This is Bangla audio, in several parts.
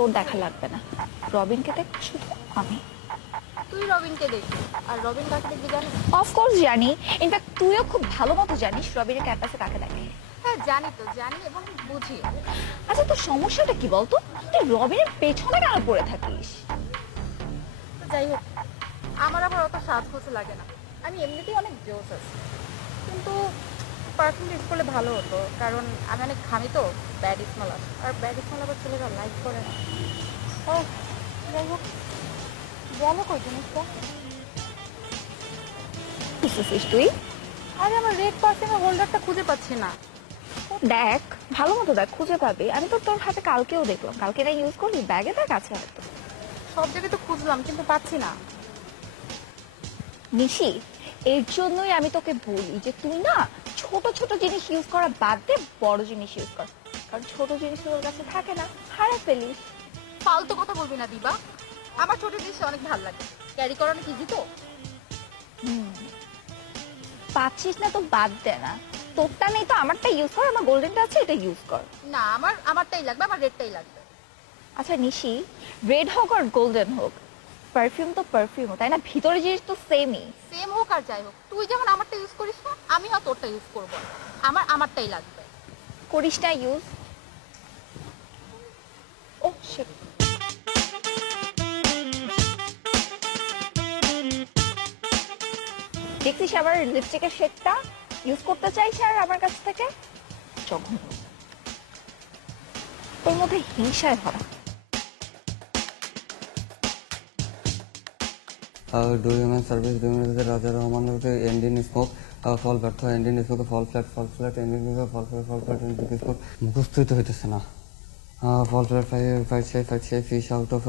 তোর দেখা লাগবে না, রবিনকে দেখ শুধু আমি। তুই রবিনকে দেখবি, আর রবিন কাকে দেখবি জানিস? অফকোর্স জানি, ইনফ্যাক্ট তুইও খুব ভালো মতো জানিস রবিনের ক্যাম্পাসে কাকে দেখে। হ্যাঁ জানি তো, জানি এবং বুঝি। আচ্ছা তোর সমস্যাটা কি বলতো, তুই রবিনের পেছনে কেন পড়ে থাকিস? যাই হোক, আমার আবার অত সাজগোজ লাগে না, আমি এমনিতেই অনেক জোশ আছি। কিন্তু পারফিউম ইউজ করলে ভালো হতো, কারণ আমি অনেক ঘামি তো, ব্যাড স্মেল আসে, আর ব্যাড স্মেল আবার ছেলেরা লাইক করে না। ও যাই হোক, গেল কই জিনিসটা? বুঝতেছিস তুই? আরে আমার রেড পারফিউমের হোল্ডারটা খুঁজে পাচ্ছি না। দেখ ভালো মতো দেখ, খুঁজে পাবি। আমি তো তোর হাতে কালকেও দেখলাম, কালকে না ইউজ করলি, ব্যাগে দেখ আছে হয়তো। সব জায়গায় তো খুঁজলাম কিন্তু পাচ্ছি না। নিশি, এর জন্যই আমি তোকে বলি যে তুই না ছোট ছোট জিনিস ইউজ করা বাদ দে, বড় জিনিস ইউজ কর, কারণ ছোট জিনিস তোর কাছে থাকে না, হারায় ফেলিস। ফালতু কথা বলবি না দিবা, আমার ছোট জিনিস অনেক ভালো লাগে, ক্যারি করা অনেক ইজি তো। পাচ্ছিস না তো বাদ দে না, তোরটা নেই তো আমারটা ইউজ কর, আমার গোল্ডেনটা আছে এটা ইউজ কর। না আমারটাই লাগবে, আমার রেডটাই লাগবে। আচ্ছা নিশি, রেড হোক আর গোল্ডেন হোক, পারফিউম তো পারফিউম, তাই না? ভিতরে জিনিস তো সেমই। সেম হোক আর যাই হোক, তুই যেমন আমারটা ইউজ করিস না, আমিও তোরটা ইউজ করবো, আমারটাই লাগবে। করিস না ইউজ? ও শিট, দেখছিস আবার লিপস্টিকের শেডটা ইউজ করতে চাইছে আর আমার কাছ থেকে। জঘন্য, তোর মধ্যে হিংসায় ভরা। ডু হিউম্যান সার্ভিস রাজা রহমান এন্ডিন স্মোক ফল ব্যর্থ end in smoke fall flat end in fall flat end in smoke মুখস্থই তো হইতেছে না। Fall flat fight shy fish out of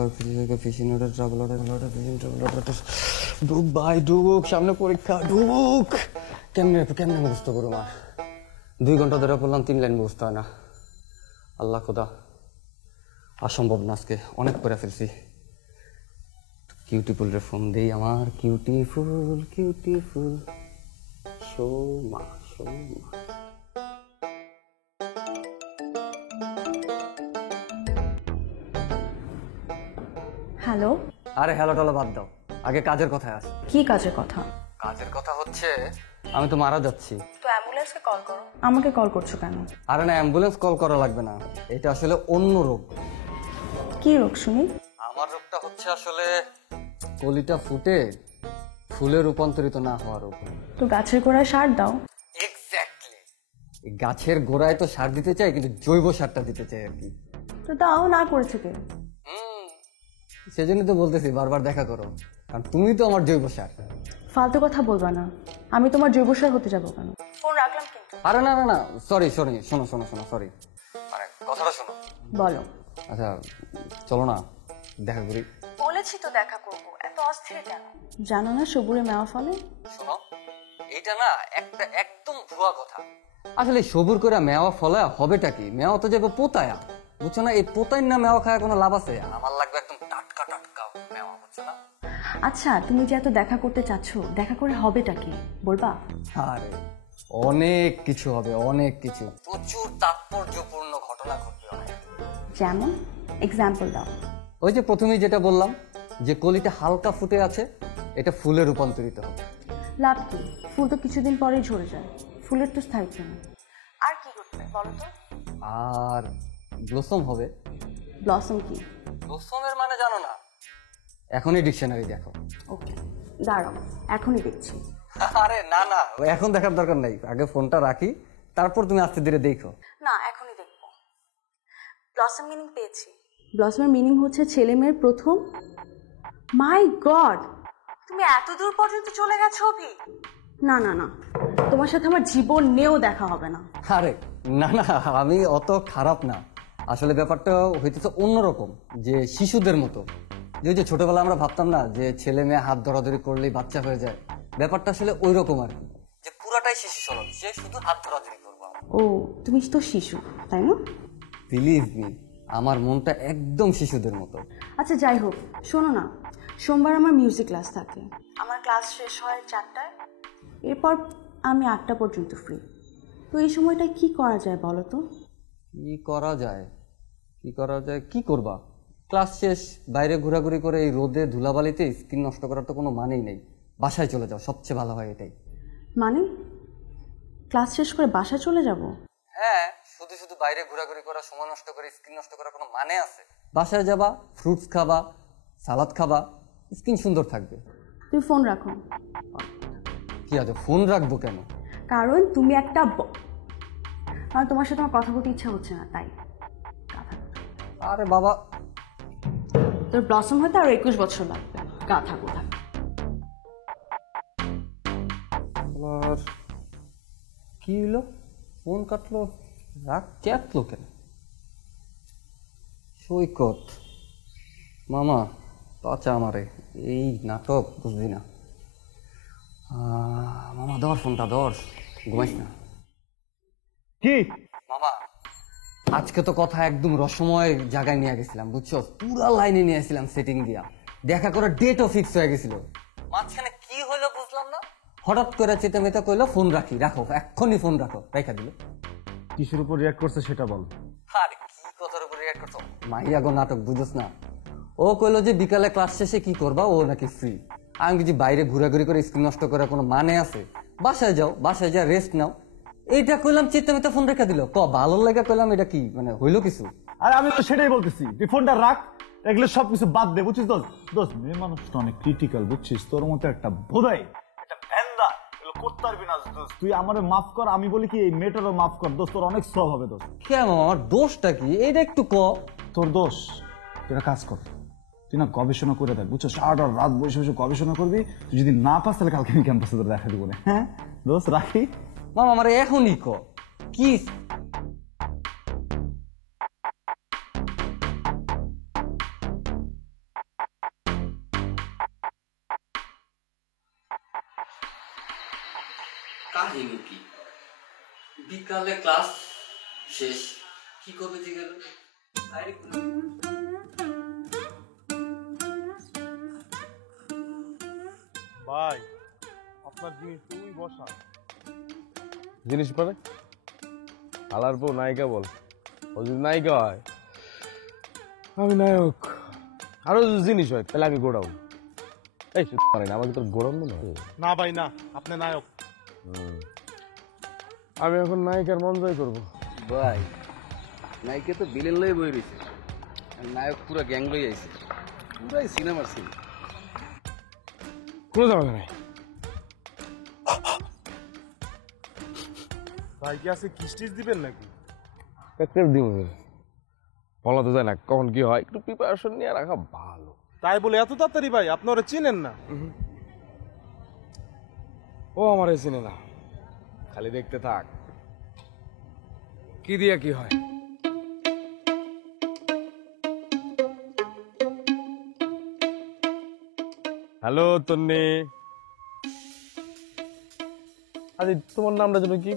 fishing order travel order fishing travel order ঢুক ভাই ঢুক, সামনে পরীক্ষা ঢুক। কেমনে মুখস্থ করো মা? 2 ঘন্টা ধরে পড়লাম, 3 লাইন মুখস্থ হয় না। আল্লাহ খোদা, অসম্ভব না, আজকে অনেক করে ফেলছি। কিউটিফুল রে ফোন দেই, আমার কিউটিফুল সোমা। হ্যালো। আরে হ্যালো টলো বাদ দাও, আগে কাজের কথায় আসি। কি কাজের কথা? কাজের কথা হচ্ছে আমি তো মারা যাচ্ছি। তো অ্যাম্বুলেন্সকে কল করো। আমাকে কল করছো কেন? আরে না, অ্যাম্বুলেন্স কল করা লাগবে না, এটা আসলে অন্য রোগ। কি রোগ শুনি? আমার রোগটা হচ্ছে আসলে কলিটা ফুটে ফুলে রূপান্তরিত না হওয়ার রোগ। তো গাছের গোড়ায় সার দাও। এক্স্যাক্টলি, গাছের গোড়ায় তো সার দিতে চাই, কিন্তু জৈব সারটা দিতে চাই আর কি। তো দাও, না করেছে কে? সেজন্য তো বলতেছি বারবার দেখা করো, কারণ তুমি তো আমার জৈব সার। ফালতু কথা বলবা না, আমি তোমার জৈব সার হতে যাবো কেন? ফোন রাখলাম কিন্তু। আরে না না না, সরি শোনো সরি, মানে কথাটা শোনো। বলো। আচ্ছা চলো না দেখা করি। বলেছি তো দেখা করবো, এত অস্থির কেন? জানো না সবুরে মেওয়া ফলে? শোনো, এটা না একটা একদম ভুয়া কথা। আসলে সবুর করে মেওয়া ফলে হবেটা কি? মেওয়া তো যাবে পোতায়া, বুঝছো না? এই পোতায় না মেওয়া খায় কোনো লাভ আছে? আমার লাগবে একদম টাটকা মেওয়া, বুঝছো না? আচ্ছা তুমি যে এত দেখা করতে চাচ্ছ, দেখা করে হবেটা কি বলবা? আরে অনেক কিছু হবে, অনেক কিছু, প্রচুর তাৎপর্যপূর্ণ ঘটনা ঘটবে অনেক। যেমন এক্সাম্পল দাও। ওই যে প্রথমেই যেটা বললাম, যে কলিটা হালকা ফুটে আছে, এটা ফুলে রূপান্তরিত হবে। লাভ কি? ফুল তো কিছুদিন পরেই ঝরে যায়, ফুলের তো স্থায়িত্ব নেই। আর কি করতে বলো তো? আর ব্লসম হবে। ব্লসম কি? ব্লসমের মানে জানো না? এখনই ডিকশনারি দেখো। ওকে দাঁড়াও, এখনই দেখছি। আরে না না, এখন দেখার দরকার নাই, আগে ফোনটা রাখি, তারপর তুমি আস্তে ধীরে দেখো। না এখনই দেখবো। ব্লসম মিনিং পেয়েছি। ব্লসমের মিনিং হচ্ছে ছেলে মেয়ের প্রথম। মাই গড, তুমি এত দূর পর্যন্ত চলে গেছো অভি। না না না, তোমার সাথে আমার জীবন নিয়েও দেখা হবে না। আরে না না, আমি অত খারাপ না, আসলে ব্যাপারটা হইতেছে অন্যরকম, যে শিশুদের মতো। যে ছোটবেলা আমরা ভাবতাম না যে ছেলে মেয়ে হাত ধরাধরি করলেই বাচ্চা হয়ে যায়, ব্যাপারটা আসলে ওই রকম আর কি, যে পুরাটাই শিশু স্বভাব, সে শুধু হাত ধরাধরি করবো। ও তুমি তো শিশু তাই না? বিলিভ মি, আমার মনটা একদম শিশুদের মতো। আচ্ছা যাই হোক, শোনো না, সোমবার আমার মিউজিক ক্লাস থাকে। আমার ক্লাস শেষ হয় 4টায়, এরপর আমি 8টা পর্যন্ত ফ্রি। তো এই সময়টা কি করা যায় বলো তো? কি করা যায় কি করবা? ক্লাস শেষ, বাইরে ঘোরাঘুরি করে এই রোদে ধুলাবালিতে স্কিন নষ্ট করার তো কোনো মানেই নেই। বাসায় চলে যাও, সবচেয়ে ভালো হয় এটাই। মানে ক্লাস শেষ করে বাসায় চলে যাব? হ্যাঁ, শুধু শুধু বাইরে ঘোরাঘুরি করা, সময় নষ্ট করে স্কিন নষ্ট করার কোনো মানে আছে? বাসায় যাবা, ফ্রুটস খাবা, সালাদ খাবা, স্কিন সুন্দর থাকবে। তুমি ফোন রাখো। কি আছে, ফোন রাখবো কেন? কারণ তুমি একটা কারণ তোমার সাথে আমার কথা বলতে ইচ্ছা হচ্ছে না, তাই। আরে বাবা, তোর ব্লসম হতে আরো 21 বছর লাগবে। গাথা কোথা। আর কি হলো, ফোন কাটলো, রাগ চেতলো কেন? সৈকত মামা পাচা আমারে, এই নাটক বুঝলি না। মামা ধর ফোনটা, ধর, ঘুমাইস না। কি মামা, আজকে তো কথা একদম রসময় জায়গায় নিয়ে গেছিলাম, বুঝছো? পুরা লাইনে নিয়ে আসছিলাম সেটিং দিয়া, দেখা করার ডেটও ফিক্স হয়ে গেছিল। মাঝখানে কি হলো বুঝলাম না, হঠাৎ করে চেতে মেতে কইলো ফোন রাখি, রাখো এক্ষুনি ফোন রাখো, রেখা দিল। কিসের উপর রিয়াক্ট করছে সেটা বল। আরে কি কথার উপর রিয়াক্ট করছো? মাইয়া গো নাটক, বুঝোস না? ও কইলো যে বিকালে ক্লাস শেষে কি করবা, ও নাকি ফ্রি। আমি কিছু বাইরে ঘোরাঘুরি করে স্ক্রিন নষ্ট করার কোনো মানে আছে? বাসায় যাও, বাসায় যা রেস্ট নাও। এইটা কইলাম, চেতে মেতে ফোন রেখে দিল। ভালো লাগা কইলাম, এটা কি মানে হইলো কিছু? আর আমি তো সেটাই বলতেছি, তুই ফোনটা রাখ, এগুলো সবকিছু বাদ দে, বুঝছিস? দোস্ত মেয়ে মানুষটা অনেক ক্রিটিক্যাল, বুঝছিস? তোর মতো একটা বোধাই, একটা ভ্যান্দা এগুলো করতে পারবি না দোস্ত। তুই আমারে মাফ কর, আমি বলি কি এই মেয়েটারও মাফ কর দোস্ত, তোর অনেক সব হবে দোস্ত। কেন, আমার দোষটা কি? এইটা একটু ক। তোর দোষ, তুই একটা কাজ কর, তুই না গবেষণা করে দেখ, বুঝছো? সারাটা রাত বসে বসে গবেষণা করবি, তুই যদি না পাস তাহলে কালকে আমি ক্যাম্পাসে তোর দেখা দিব না। হ্যাঁ দোস্ত, রাখি। মামা আমার এখনই ক কি? কাহিনী কি? বিকালে ক্লাস শেষ, কি করবে জিজ্ঞেস? ভাই আপনার জিনিস তুই বসা। জিনিস মানে আলার বউ নায়িকা বল, ও যদি নায়িকা হয় আমি নায়ক, আরো যদি জিনিস হয় তাহলে আমি গোডাউন। এই পারে না, আমাকে তোর গোডাউন মনে হয়? না ভাই না, আপনি নায়ক। আমি এখন নায়িকার মন জয় করবো। ভাই নায়িকা তো বিলেন লয়ে বই রয়েছে, নায়ক পুরো গ্যাং লই আইছে, পুরাই সিনেমার সিন। কোনো যাবে নাই। ভাই কি আছে, খিস্টিস দিবেন নাকি? দিব বলা তো যায় না কখন কি হয়, একটু প্রিপারেশন নিয়ে রাখা ভালো। তাই বলে এত তাড়াতাড়ি ভাই আপনি ওরা চিনেন না? ও আমার চিনে না, খালি দেখতে থাক কি দিয়া কি হয়। হ্যালো তন্নি, আরে তোমার নামটা যেন কি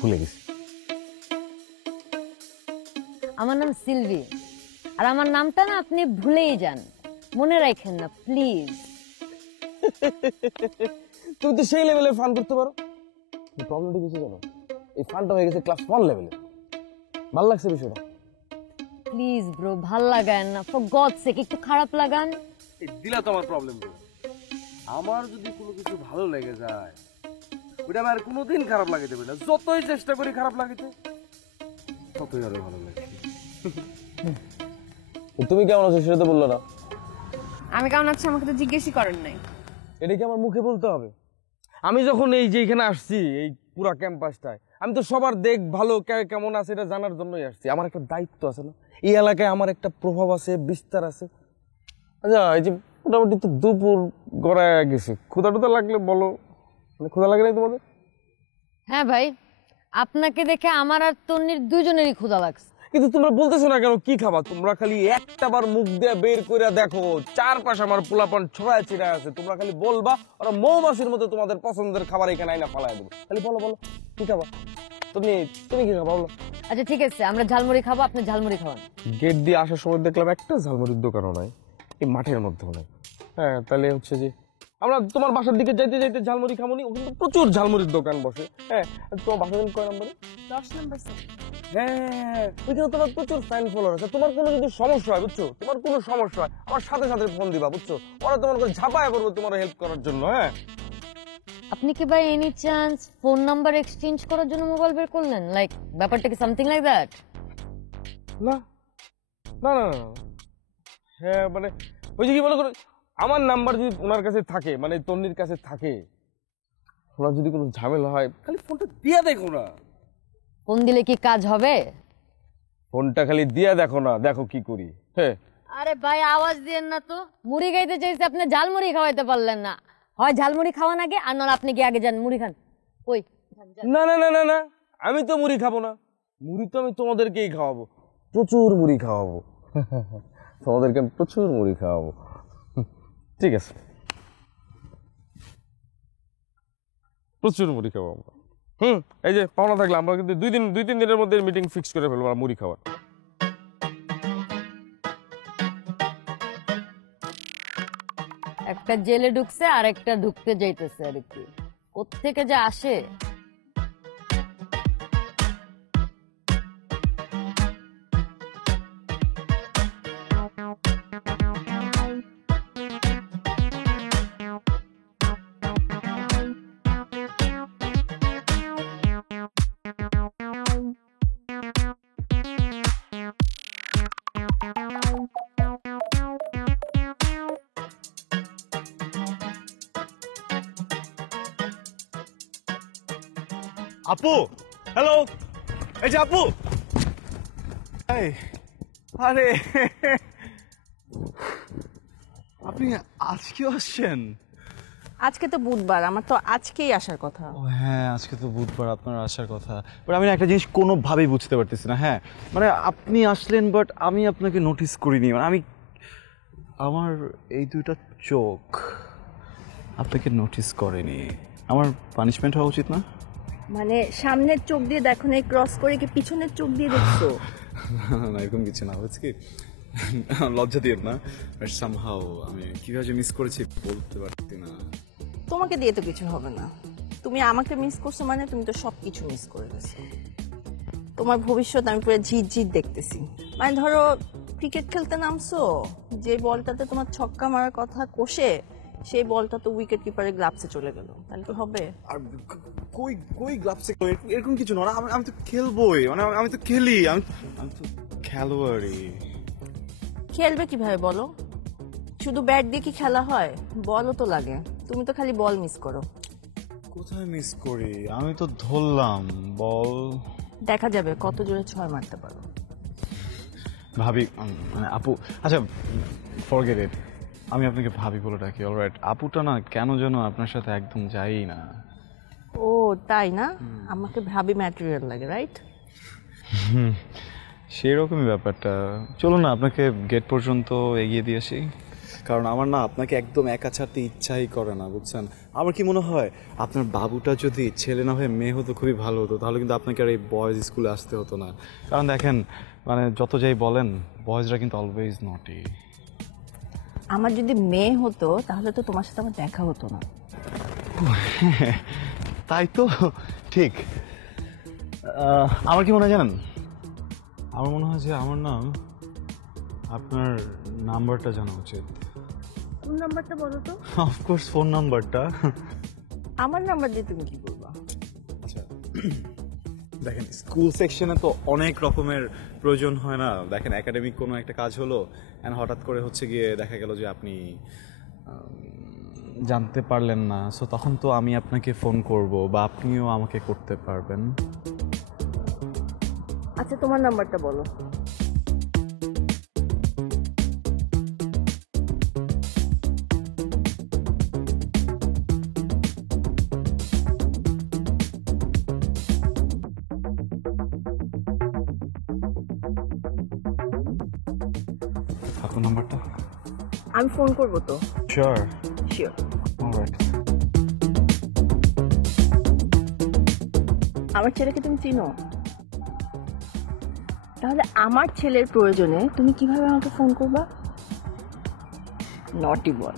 ভুলে গেছি। আমার নাম সিলভি, আর আমার নামটা না আপনি ভুলেই যান, মনে রাখেন না প্লিজ। তুমি তো সেই লেভেলে ফান করতে পারো, প্রবলেমটা কিছু জানো? এই ফানটা হয়ে গেছে ক্লাস 1 লেভেলে। ভালো লাগছে বিষয়টা? প্লিজ ব্রো, ভাল লাগান না, ফর গড সেক একটু খারাপ লাগান। এই দিলা তো আমার প্রবলেম। আমার যদি কোনো কিছু ভালো লেগে যায় ওটা আমার কোনোদিন খারাপ লাগাতে পারি না, যতই চেষ্টা করি খারাপ লাগাতে ততই আরো ভালো লাগে। তুমি কেমন আছো সেটা তো বললো না। আমি কেমন আছি আমাকে তো জিজ্ঞেসই করেন নাই। এটা কি আমার মুখে বলতে হবে? আমি যখন এই যে এখানে আসছি এই পুরা ক্যাম্পাসটায়, আমি তো সবার দেখ ভালো কেমন আছে এটা জানার জন্যই আসছি। আমার একটা দায়িত্ব আছে না, এই এলাকায় আমার একটা প্রভাব আছে, বিস্তার আছে। আচ্ছা এই যে মোটামুটি তো দুপুর গড়ায় গেছে, ক্ষুধা টুধা লাগলে বলো। মানে ক্ষুধা লাগে নাই তোমাদের? হ্যাঁ ভাই, আপনাকে দেখে আমার আর তন্নির দুজনেরই ক্ষুধা লাগছে। কিন্তু তোমরা বলতেছো না কেন কি খাবা? তোমরা খালি একটা বার মুখ দিয়ে বের করে দেখো, চারপাশে আমার পোলাপান ছড়ায় ছিড়ায় আছে। তোমরা খালি বলবা, ওরা মৌমাছির মতো তোমাদের পছন্দের খাবার এখানে আইনা ফালাই দেবো। খালি বলো বলো কি খাবা? তুমি কি খাবা বলো? আচ্ছা ঠিক আছে, আমরা ঝালমুড়ি খাবো, আপনি ঝালমুড়ি খাওয়ান। গেট দিয়ে আসার সময় দেখলাম একটা ঝালমুড়ির দোকানও নাই, এই মাঠের মধ্যেও নাই। হ্যাঁ তাহলে হচ্ছে যে আমরা তোমার বাসার দিকে যাইতে যাইতে ঝালমুড়ি খামুনি, ওখানে প্রচুর ঝালমুড়ির দোকান বসে। হ্যাঁ তোমার বাসা কয় নম্বরে? 10 নম্বর। হ্যাঁ, ওইখানে তোমার প্রচুর ফ্যান ফলোয়ার আছে। তোমার কোনো যদি সমস্যা হয়, বুঝছো, তোমার কোনো সমস্যা হয়, আমার সাথে সাথে ফোন দিবা, বুঝছো। ওরা তোমার কাছে ঝাঁপায় পড়বে তোমার হেল্প করার জন্য। হ্যাঁ, আপনি কি by any chance phone number exchange করার জন্য মোবাইল বের করলেন? লাইক ব্যাপারটা কি সামথিং লাইক দ্যাট? না না না না। হ্যাঁ মানে ওই যে কি মনে করো, আমার নাম্বার যদি ওনার কাছে থাকে, মানে তন্নির কাছে থাকে, ওনার যদি কোনো ঝামেলা হয় খালি ফোনটা দিয়া দেখো না। ফোন দিলে কি কাজ হবে? ফোনটা খালি দিয়া দেখো না, দেখো কি করি। হ্যাঁ, আরে ভাই আওয়াজ দিয়েন না তো। মুড়ি খাইতে চাইছে, আপনি ঝালমুড়ি খাওয়াইতে পারলেন না। হয় ঝালমুড়ি খাওয়ান আগে, আর নয় আপনি কি আগে যান মুড়ি খান। ওই না না না না না, আমি তো মুড়ি খাবো না। মুড়ি তো আমি তোমাদেরকেই খাওয়াবো, প্রচুর মুড়ি খাওয়াবো। তোমাদেরকে আমি প্রচুর মুড়ি খাওয়াবো। ঠিক আছে, প্রচুর মুড়ি খাওয়াবো। এই যে পাওনা থাকলে আমরা কিন্তু দুই তিন দিনের মধ্যে মিটিং ফিক্স করে ফেলবো মুড়ি খাওয়ার। একটা জেলে ঢুকছে আর একটা ঢুকতে যাইতেছে আর কি, কোত্থেকে যে আসে। আপু, হ্যালো, এই যে আপু, এই, আরে আপনি আজকেও আসছেন? আজকে তো বুধবার, আমার তো আজকেই আসার কথা। ও হ্যাঁ, আজকে তো বুধবার, আপনার আসার কথা। বাট আমি না একটা জিনিস কোনোভাবেই বুঝতে পারতেছি না। হ্যাঁ মানে আপনি আসলেন, বাট আমি আপনাকে নোটিস করিনি। মানে আমার এই দুইটা চোখ আপনাকে নোটিস করেনি। আমার পানিশমেন্ট হওয়া উচিত না? মানে সামনের চোখ দিয়ে দেখো না, ক্রস করে কি পিছনের চোখ দিয়ে দেখছো? না এরকম কিছু না, হচ্ছে কি লজ্জা দিয়ে না, সামহাও আমি কিভাবে মিস করেছি বলতে পারছি না। তোমাকে দিয়ে তো কিছু হবে না। তুমি আমাকে মিস করছো মানে তুমি তো সবকিছু মিস করে গেছো। তোমার ভবিষ্যৎ আমি পুরো ঝিট দেখতেছি। মানে ধরো ক্রিকেট খেলতে নামছো, যে বলটাতে তোমার ছক্কা মারার কথা কষে, সেই বলটা তো উইকেট কিপারের গ্লাভসে চলে গেল, তাহলে কি হবে? আর কই গ্লাভসে এরকম কিছু না। আমি তো খেলবোই, মানে আমি তো খেলি, আমি তো খেলোয়াড়ই। খেলবে কিভাবে বলো? শুধু ব্যাট দিয়ে কি খেলা হয়? বলও তো লাগে। তুমি তো খালি বল মিস করো। কোথায় মিস করি? আমি তো ধরলাম বল। দেখা যাবে কত জোরে ছয় মারতে পারো। ভাবি মানে আপু, আচ্ছা ফরগেট ইট, আমি আপনাকে ভাবি বলে ডাকি। অলরাইট, আপুটা না কেন যেন আপনার সাথে একদম যাই না। ও তাই না? আমাকে ভাবি ম্যাটেরিয়াল লাগে, রাইট? সেরকমই ব্যাপারটা। চলো না আপনাকে গেট পর্যন্ত এগিয়ে দিয়ে আসি, কারণ আমার না আপনাকে একদম একা ছাড়তে ইচ্ছাই করে না, বুঝছেন? আমার কি মনে হয় আপনার বাবুটা যদি ছেলে না হয়ে মেয়ে হতো খুবই ভালো হতো, তাহলে কিন্তু আপনাকে আর এই বয়েজ স্কুলে আসতে হতো না। কারণ দেখেন, মানে যত যাই বলেন, বয়েজরা কিন্তু অলওয়েজ নটি। আমার যদি মেয়ে হতো তাহলে তো তোমার সাথে আমার দেখা হতো না। তাই তো, ঠিক। আমার কি মনে হয় জানেন? আমার মনে হয় যে আমার নাম আপনার নাম্বারটা জানা উচিত। কোন নাম্বারটা বলো তো? অফকোর্স ফোন নাম্বারটা। আমার নাম্বার দিয়ে তুমি কি করবা? আচ্ছা দেখেন, স্কুল সেকশনে তো অনেক রকমের প্রয়োজন হয় না। দেখেন একাডেমিক কোনো একটা কাজ হলো, এন্ড হঠাৎ করে হচ্ছে গিয়ে দেখা গেল যে আপনি জানতে পারলেন না, সো তখন তো আমি আপনাকে ফোন করব বা আপনিও আমাকে করতে পারবেন। আচ্ছা তোমার নাম্বারটা বলো। আপনার নাম্বারটা? আমি ফোন করবো তো। শিওর? শিওর। অলরাইট। আমার ছেলেকে তুমি চিনো? তাহলে আমার ছেলের প্রয়োজনে তুমি কিভাবে আমাকে ফোন করবা? নটি বল।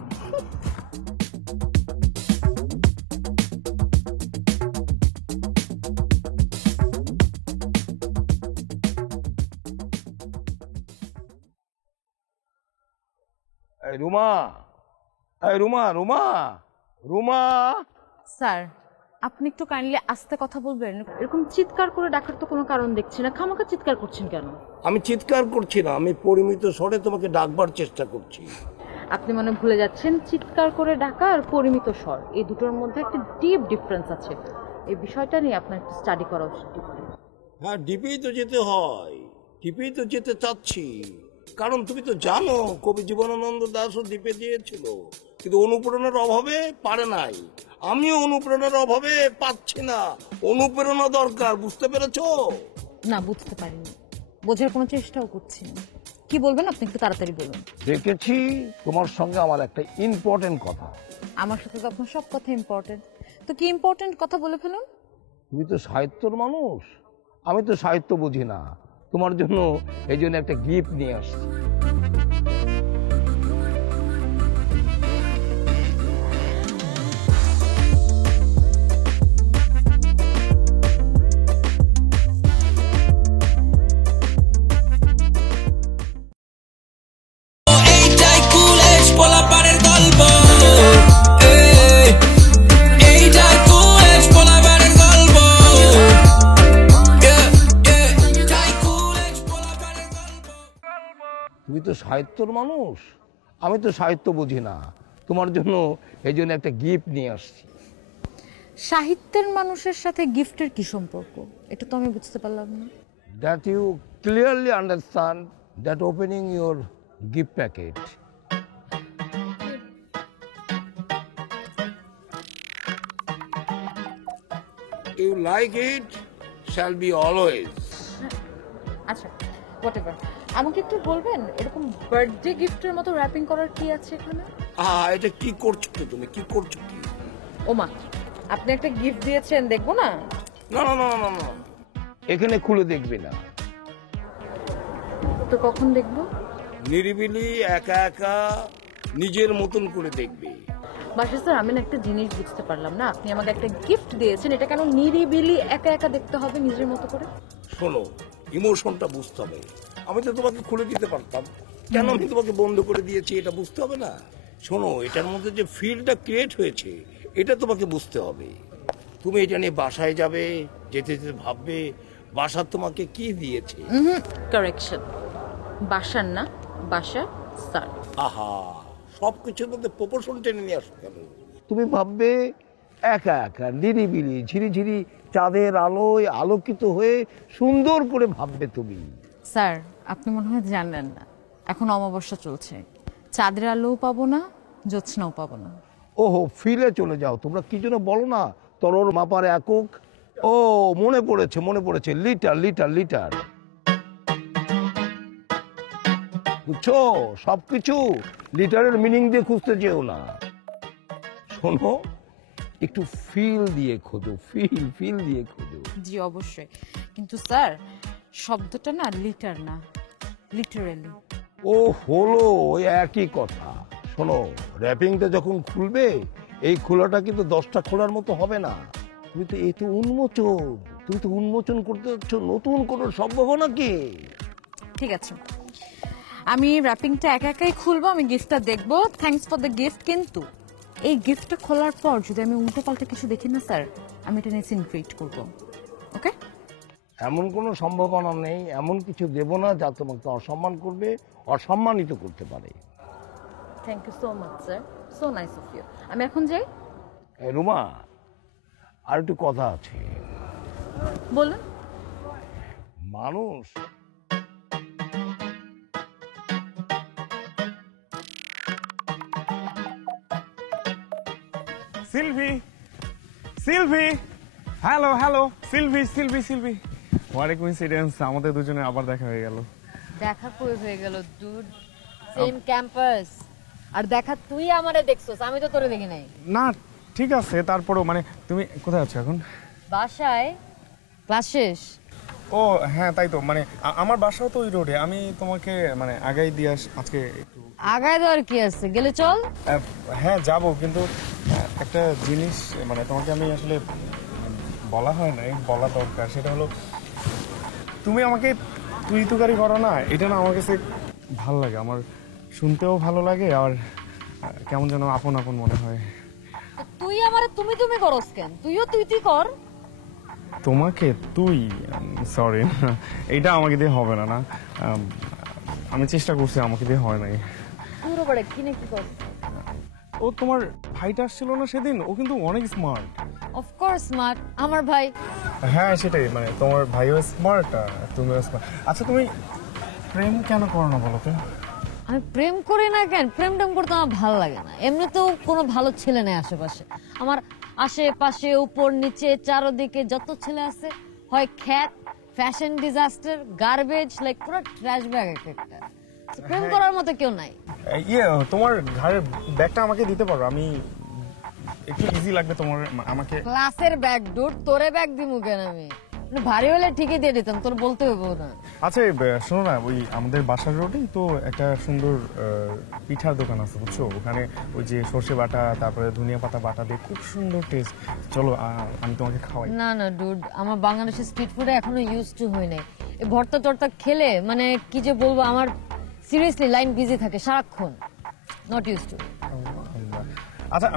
এই রুমা, এই রুমা, রুমা, রুমা। স্যার আপনি একটু কাইন্ডলি আস্তে কথা বলবেন, এরকম চিৎকার করে ডাকার তো কোনো কারণ দেখছি না, খামাখা চিৎকার করছেন কেন? আমি চিৎকার করছি না, আমি পরিমিত স্বরে তোমাকে ডাকবার চেষ্টা করছি। আপনি মনে ভুলে যাচ্ছেন চিৎকার করে ডাকা আর পরিমিত স্বর এই দুটোর মধ্যে একটা ডিপ ডিফারেন্স আছে। এই বিষয়টা নিয়ে আপনার একটু স্টাডি করা উচিত। হ্যাঁ, ডিপেই তো যেতে হয়, ডিপেই তো যেতে চাচ্ছি, কারণ তুমি তো জানো কবি জীবনানন্দ দাসও দ্বীপে দিয়েছিল, কিন্তু অনুপ্রেরণার অভাবে পারে নাই। আমিও অনুপ্রেরণার অভাবে পাচ্ছি না, অনুপ্রেরণা দরকার, বুঝতে পেরেছো? না, বুঝতে পারিনি, বোঝার কোনো চেষ্টাও করছি না। কি বলবেন আপনি, একটু তাড়াতাড়ি বলুন। দেখেছি তোমার সঙ্গে আমার একটা ইম্পর্টেন্ট কথা। আমার সাথে তো আপনার সব কথা ইম্পর্টেন্ট, তো কি ইম্পর্টেন্ট কথা বলে ফেলুন। তুমি তো সাহিত্যর মানুষ, আমি তো সাহিত্য বুঝি না, তোমার জন্য এই জন্য একটা গিফট নিয়ে আসছি। তুমি তো সাহিত্যর মানুষ, আমি তো সাহিত্য বুঝি না, তোমার জন্য এই জন্য একটা গিফট নিয়ে আসছি। সাহিত্যের মানুষের সাথে গিফটের কি সম্পর্ক, এটা তো আমি বুঝতে পারলাম না। That you clearly understand that opening your gift packet. You like it, shall be always. আচ্ছা, হোয়াটএভার, আমাকে একটু বলবেন এরকম বার্থডে গিফটের মতো র্যাপিং করার কি আছে এখানে? এটা কি করছো তুমি, কি করছো কি? ওমা, আপনি একটা গিফট দিয়েছেন, দেখবো না? না না না না না, এখানে খুলে দেখবে না। তো কখন দেখবো? নিরিবিলি একা একা নিজের মতন করে দেখবে। বাসা স্যার, আমি না একটা জিনিস বুঝতে পারলাম না, আপনি আমাকে একটা গিফট দিয়েছেন, এটা কেন নিরিবিলি একা একা দেখতে হবে নিজের মতো করে? শোনো, ইমোশনটা বুঝতে হবে। আমি তো তোমাকে খুলে দিতে পারতাম, কেন আমি তোমাকে বন্ধ করে দিয়েছি এটা বুঝতে হবে না? শোনো, এটার মধ্যে যে ফিলটা ক্রিয়েট হয়েছে এটা তোমাকে বুঝতে হবে। তুমি এটা নিয়ে বাসায় যাবে, যেতে যেতে ভাববে বাসা তোমাকে কি দিয়েছে। কারেকশন, বাসার না, বাসা স্যার। আহা, সবকিছুর মধ্যে প্রপোর্শন টেনে নিয়ে আসো কেন? তুমি ভাববে একা একা নিরিবিলি ঝিরিঝিরি চাঁদের আলোয় আলোকিত হয়ে সুন্দর করে ভাববে তুমি। স্যার, আপনি মনে হয় জানেন না, এখন অমাবস্যা চলছে, চাঁদের আলোও পাবো না, জ্যোৎস্নাও পাবো না। ওহো, ফিলে চলে যাও। তোমরা কি জন্য বলো না তরল মাপার একক? ও মনে পড়েছে, মনে পড়েছে, লিটার লিটার লিটার। বুঝছো, সবকিছু লিটারের মিনিং দিয়ে খুঁজতে যেও না। শোনো, একটু ফিল দিয়ে খোঁজো, ফিল ফিল দিয়ে খোঁজো। জি অবশ্যই, কিন্তু স্যার শব্দটা না লিটার না, লিটারালি। ও হলো ওই একই কথা। শোনো, র্যাপিংটা যখন খুলবে এই খোলাটা কিন্তু 10টা খোলার মতো হবে না। তুমি তো এই তো উন্মোচন, তুমি তো উন্মোচন করতে যাচ্ছ নতুন কোনো সম্ভাবনাকে। ঠিক আছে, আমি র্যাপিংটা একা একাই খুলবো, আমি গিফটটা দেখবো, থ্যাঙ্কস ফর দ্য গিফট। কিন্তু এই গিফটটা খোলার পর যদি আমি উল্টো পাল্টা কিছু দেখি না স্যার, আমি এটা নিয়ে সিন ক্রিয়েট করবো। ওকে? এমন কোনো সম্ভাবনা নেই, এমন কিছু দেব না যা তোমাকে অসম্মান করবে, অসম্মানিত করতে পারে। Thank you so much sir, so nice of you. আমি এখন যাই? রুমা, আর একটু কথা আছে। বলুন। মানুষ Sylvie, Sylvie, hello hello, Sylvie Sylvie Sylvie, what a coincidence, আমাদের দুজনে আবার দেখা হয়ে গেল। দেখা কই হয়ে গেল দুড, সেম ক্যাম্পাস। আর দেখা তুই আমারে দেখছস, আমি তো তোরে দেখি নাই। না ঠিক আছে, তারপরেও মানে তুমি কোথায় আছো এখন? বাসায়, ক্লাস শেষ। ও হ্যাঁ, তাই তো, মানে আমার বাসাও তো ওই রোডে, আমি তোমাকে মানে আগাই দিয়ে আজকে একটু। আগায় দেওয়ার কি আছে, গেলে চল। হ্যাঁ যাব, কিন্তু একটা জিনিস মানে তোমাকে আমি আসলে বলা হয় নাই, বলা দরকার। সেটা হলো, তুমি আমাকে তুই তুকারি করো না, এটা না আমার কাছে ভালো লাগে। আমার শুনতেও ভালো লাগে আর কেমন যেন আপন আপন মনে হয়। তো তুই আমারে তুমি তুমি করস কেন? তুইও তুই তুই কর। তোমাকে তুই, সরি, এইটা আমাকে দিয়ে হবে না। না আমি চেষ্টা করছি, আমাকে দিয়ে হয় নাই। পুরো বড় কি না কি কর? ও তোমার ভাইটা আসছিল না সেদিন, ও কিন্তু অনেক স্মার্ট। অফকোর্স স্মার্ট, আমার ভাই। হ্যাঁ সেটাই, মানে তোমার ভাইও স্মার্ট, তুমিও স্মার্ট। আচ্ছা তুমি প্রেম কেন করো না বলো তো? আমি প্রেম করি না কেন? প্রেম টেম করতে আমার ভালো লাগে না। এমনিতেও কোনো ভালো ছেলে নেই আশেপাশে। আমার আশেপাশে উপর নিচে চারদিকে যত ছেলে আছে, হয় খ্যাত, ফ্যাশন ডিজাস্টার, গার্বেজ, লাইক পুরো ট্র্যাশ ব্যাগ একটা। প্রেম করার মতো কেউ নাই। ইয়ে, তোমার ঘরের ব্যাগটা আমাকে দিতে পারো? আমি একটু ইজি লাগবে তোমার আমাকে। ক্লাসের ব্যাগ ডুড, তোরে ব্যাগ দিমু কেন আমি? ভারী হলে ঠিকই দিয়ে দিতাম, তোর বলতে হইব না। আচ্ছা শোনো না, ওই আমাদের বাসার রোডেই তো একটা সুন্দর পিঠার দোকান আছে বুঝছো, ওখানে ওই যে সর্ষে বাটা তারপরে ধনিয়া পাতা বাটা দিয়ে খুব সুন্দর টেস্ট। চলো আমি তোমাকে খাওয়াই। না না ডুড, আমার বাংলাদেশের স্ট্রিট ফুডে এখনো ইউজ টু হই নাই। এই ভর্তা টর্তা খেলে মানে কি যে বলবো, আমার সিরিয়াসলি লাইন বিজি থাকে সারাক্ষণ। Not use to. আচ্ছা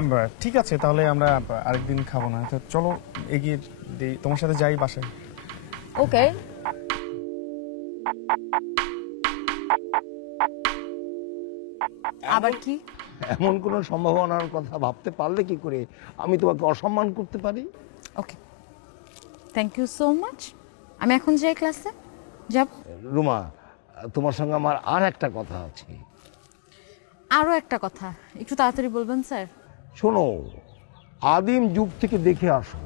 ঠিক আছে, তাহলে আমরা আরেকদিন খাবো না, তো চলো এগিয়ে তোমার সাথে যাই বাসায়। ওকে। আবার কি? এমন কোনো সম্ভাবনার কথা ভাবতে পারলে কি করে আমি তোমাকে অসম্মান করতে পারি? ওকে, থ্যাংক ইউ সো মাচ। আমি এখন যাই ক্লাসে যাব। রুমা, তোমার সঙ্গে আমার আর একটা কথা আছে। আরও একটা কথা, একটু তাড়াতাড়ি বলবেন স্যার। শোনো, আদিম যুগ থেকে দেখে আসো,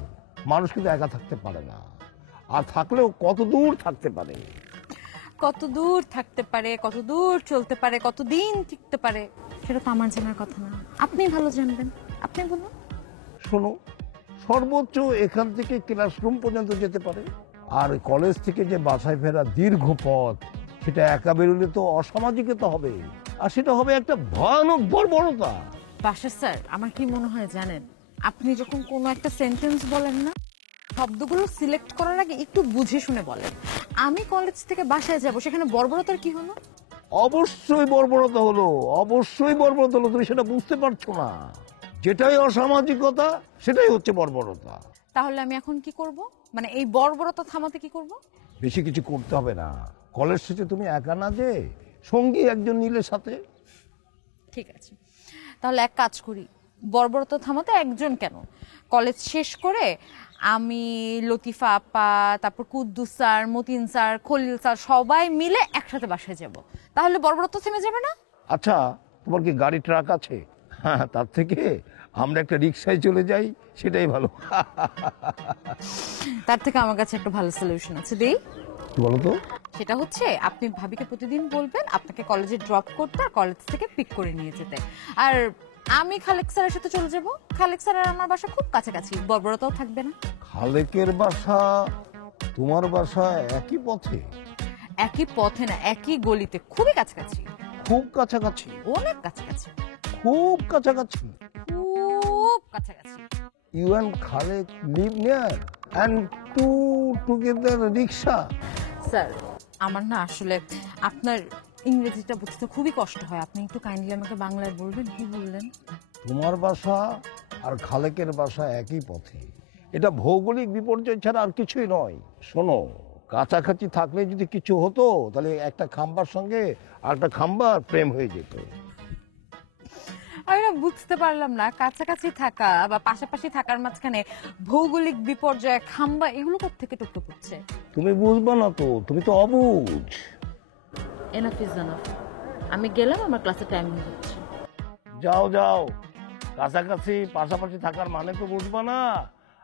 মানুষ কিন্তু একা থাকতে পারে না, আর থাকলেও কত দূর থাকতে পারে। কত দূর থাকতে পারে, কত দূর চলতে পারে, কত দিন টিকতে পারে, সেটা তো আমার জানার কথা না। আপনি ভালো জানবেন, আপনি বলুন। শোনো, সর্বোচ্চ এখান থেকে ক্লাসরুম পর্যন্ত যেতে পারে, আর কলেজ থেকে যে বাসায় ফেরা দীর্ঘ পথ, সেটা একা বেরোলে তো অসামাজিকতা হবে, আর সেটা হবে একটা ভয়ানক বর্বরতা। বাসা স্যার, আমার কি মনে হয় জানেন, আপনি যখন কোনো একটা সেন্টেন্স বলেন না, শব্দগুলো সিলেক্ট করার আগে একটু বুঝে শুনে বলেন। আমি কলেজ থেকে বাসায় যাব, সেখানে বর্বরতার কি হলো? অবশ্যই বর্বরতা হলো, অবশ্যই বর্বরতা হলো। তুমি সেটা বুঝতে পারছো না। যেটাই অসামাজিকতা সেটাই হচ্ছে বর্বরতা। তাহলে আমি এখন কি করব? মানে এই বর্বরতা থামাতে কি করব? বেশি কিছু করতে হবে না। কলেজ শেষে তুমি একা না, যে সঙ্গী একজন নিলে সাথে। ঠিক আছে, তাহলে এক কাজ করি, বর্বরতা থামাতে একজন কেন, কলেজ শেষ করে আমি, লতিফা আপা, তারপর Kuddus sir, Motin sir, Khalil sir সবাই মিলে একসাথে বাসায় যাব। তাহলে বর্বরতা থেমে যাবে না? আচ্ছা, তোমার কি গাড়ি ট্রাক আছে? হ্যাঁ, তার থেকে আমরা একটা রিক্সায় চলে যাই, সেটাই ভালো। তার থেকে আমার কাছে একটা ভালো সলিউশন আছে, দেই। কি বলো তো? সেটা হচ্ছে, আপনি ভাবিকে প্রতিদিন বলবেন আপনাকে কলেজে ড্রপ করতে আর কলেজ থেকে পিক করে নিয়ে যেতে, আর আমি খালেক স্যারের সাথে চলে যাব। খালেক স্যার আর আমার বাসা খুব কাছাকাছি, বর্বরতাও থাকবে না। খালেকের বাসা তোমার বাসা একই পথে? একই পথে না, একই গলিতে, খুবই কাছাকাছি। খুব কাছাকাছি? অনেক কাছাকাছি। খুব কাছাকাছি? খুব কাছাকাছি। You and Khaled live near and together rickshaw? Sir, আমার না আসলে আপনার ইংরেজিটা বুঝতে খুবই কষ্ট হয়, আপনি একটু কাইন্ডলি আমাকে বাংলায় বলবেন। কি বললেন? তোমার বাসা আর খালেকের বাসা একই পথে, এটা ভৌগোলিক বিপর্যয় ছাড়া আর কিছুই নয়। শোনো, কাছাকাছি থাকলে যদি কিছু হতো, তাহলে একটা খাম্বার সঙ্গে আর একটা খাম্বার প্রেম হয়ে যেত। আমি না বুঝতে পারলাম না, কাছাকাছি থাকা বা পাশাপাশি থাকার মাঝখানে ভৌগোলিক বিপর্যয়, খাম্বা, এগুলো কোত্থেকে টুকটুক হচ্ছে? তুমি বুঝবা না তো, তুমি তো অবুঝ। Enough is enough. আমি গেলাম, আমার ক্লাসে টাইম হয়ে যাচ্ছে। যাও যাও, কাছাকাছি পাশাপাশি থাকার মানে তো বুঝবা না।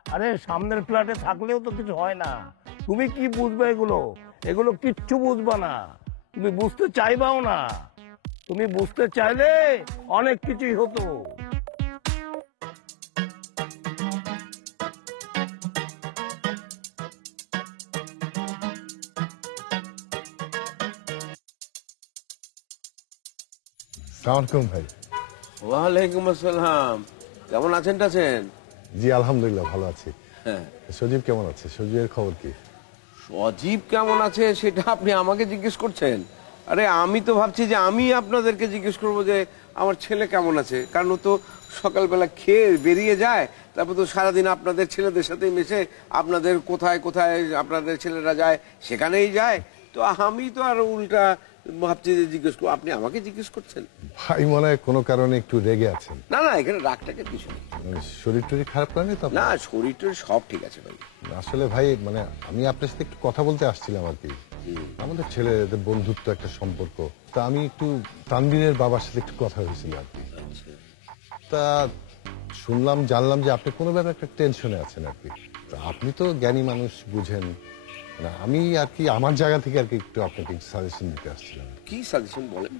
আরে সামনের ফ্ল্যাটে থাকলেও তো কিছু হয় না, তুমি কি বুঝবে এগুলো? এগুলো কিচ্ছু বুঝবা না, তুমি বুঝতে চাইবাও না। তুমি বুঝতে চাইলে অনেক কিছুই হতো। সালামালাইকুম ভাই। ওয়ালাইকুম আসসালাম। কেমন আছেন টাছেন? জি আলহামদুলিল্লাহ ভালো আছি। হ্যাঁ, সজীব কেমন আছে? সজীবের খবর কি? সজীব কেমন আছে সেটা আপনি আমাকে জিজ্ঞেস করছেন? আরে আমি তো ভাবছি যে আমি আপনাদেরকে জিজ্ঞেস করবো যে আমার ছেলে কেমন আছে, কারণ ও তো সকালবেলা খেয়ে বেরিয়ে যায়, তারপর তো সারাদিন আপনাদের ছেলেদের সাথে মিশে আপনাদের কোথায় কোথায় আপনাদের ছেলেরা যায় সেখানেই যায়। তো আমি তো আর উল্টা ভাবছি যে জিজ্ঞেস করবো, আপনি আমাকে জিজ্ঞেস করছেন। ভাই মনে হয় কোনো কারণে একটু রেগে আছেন। না না, এখানে রাগটাকে কিছু নেই। মানে শরীর টরীর খারাপ লাগে তো? না, শরীর টরীর সব ঠিক আছে ভাই। আসলে ভাই মানে আমি আপনার সাথে একটু কথা বলতে আসছিলাম আর কি। আমাদের ছেলেদের বন্ধুত্ব একটা সম্পর্ক, তা আমি একটু তানভীরের বাবার সাথে একটু কথা হয়েছিল আর কি। তা শুনলাম জানলাম যে আপনি কোনো ব্যাপারে একটা টেনশনে আছেন আর কি। তা আপনি তো জ্ঞানী মানুষ, বুঝেন না, আমি আর কি আমার জায়গা থেকে আর কি একটু আপনাকে সাজেশন দিতে আসছিলাম। কি সাজেশন বলেন?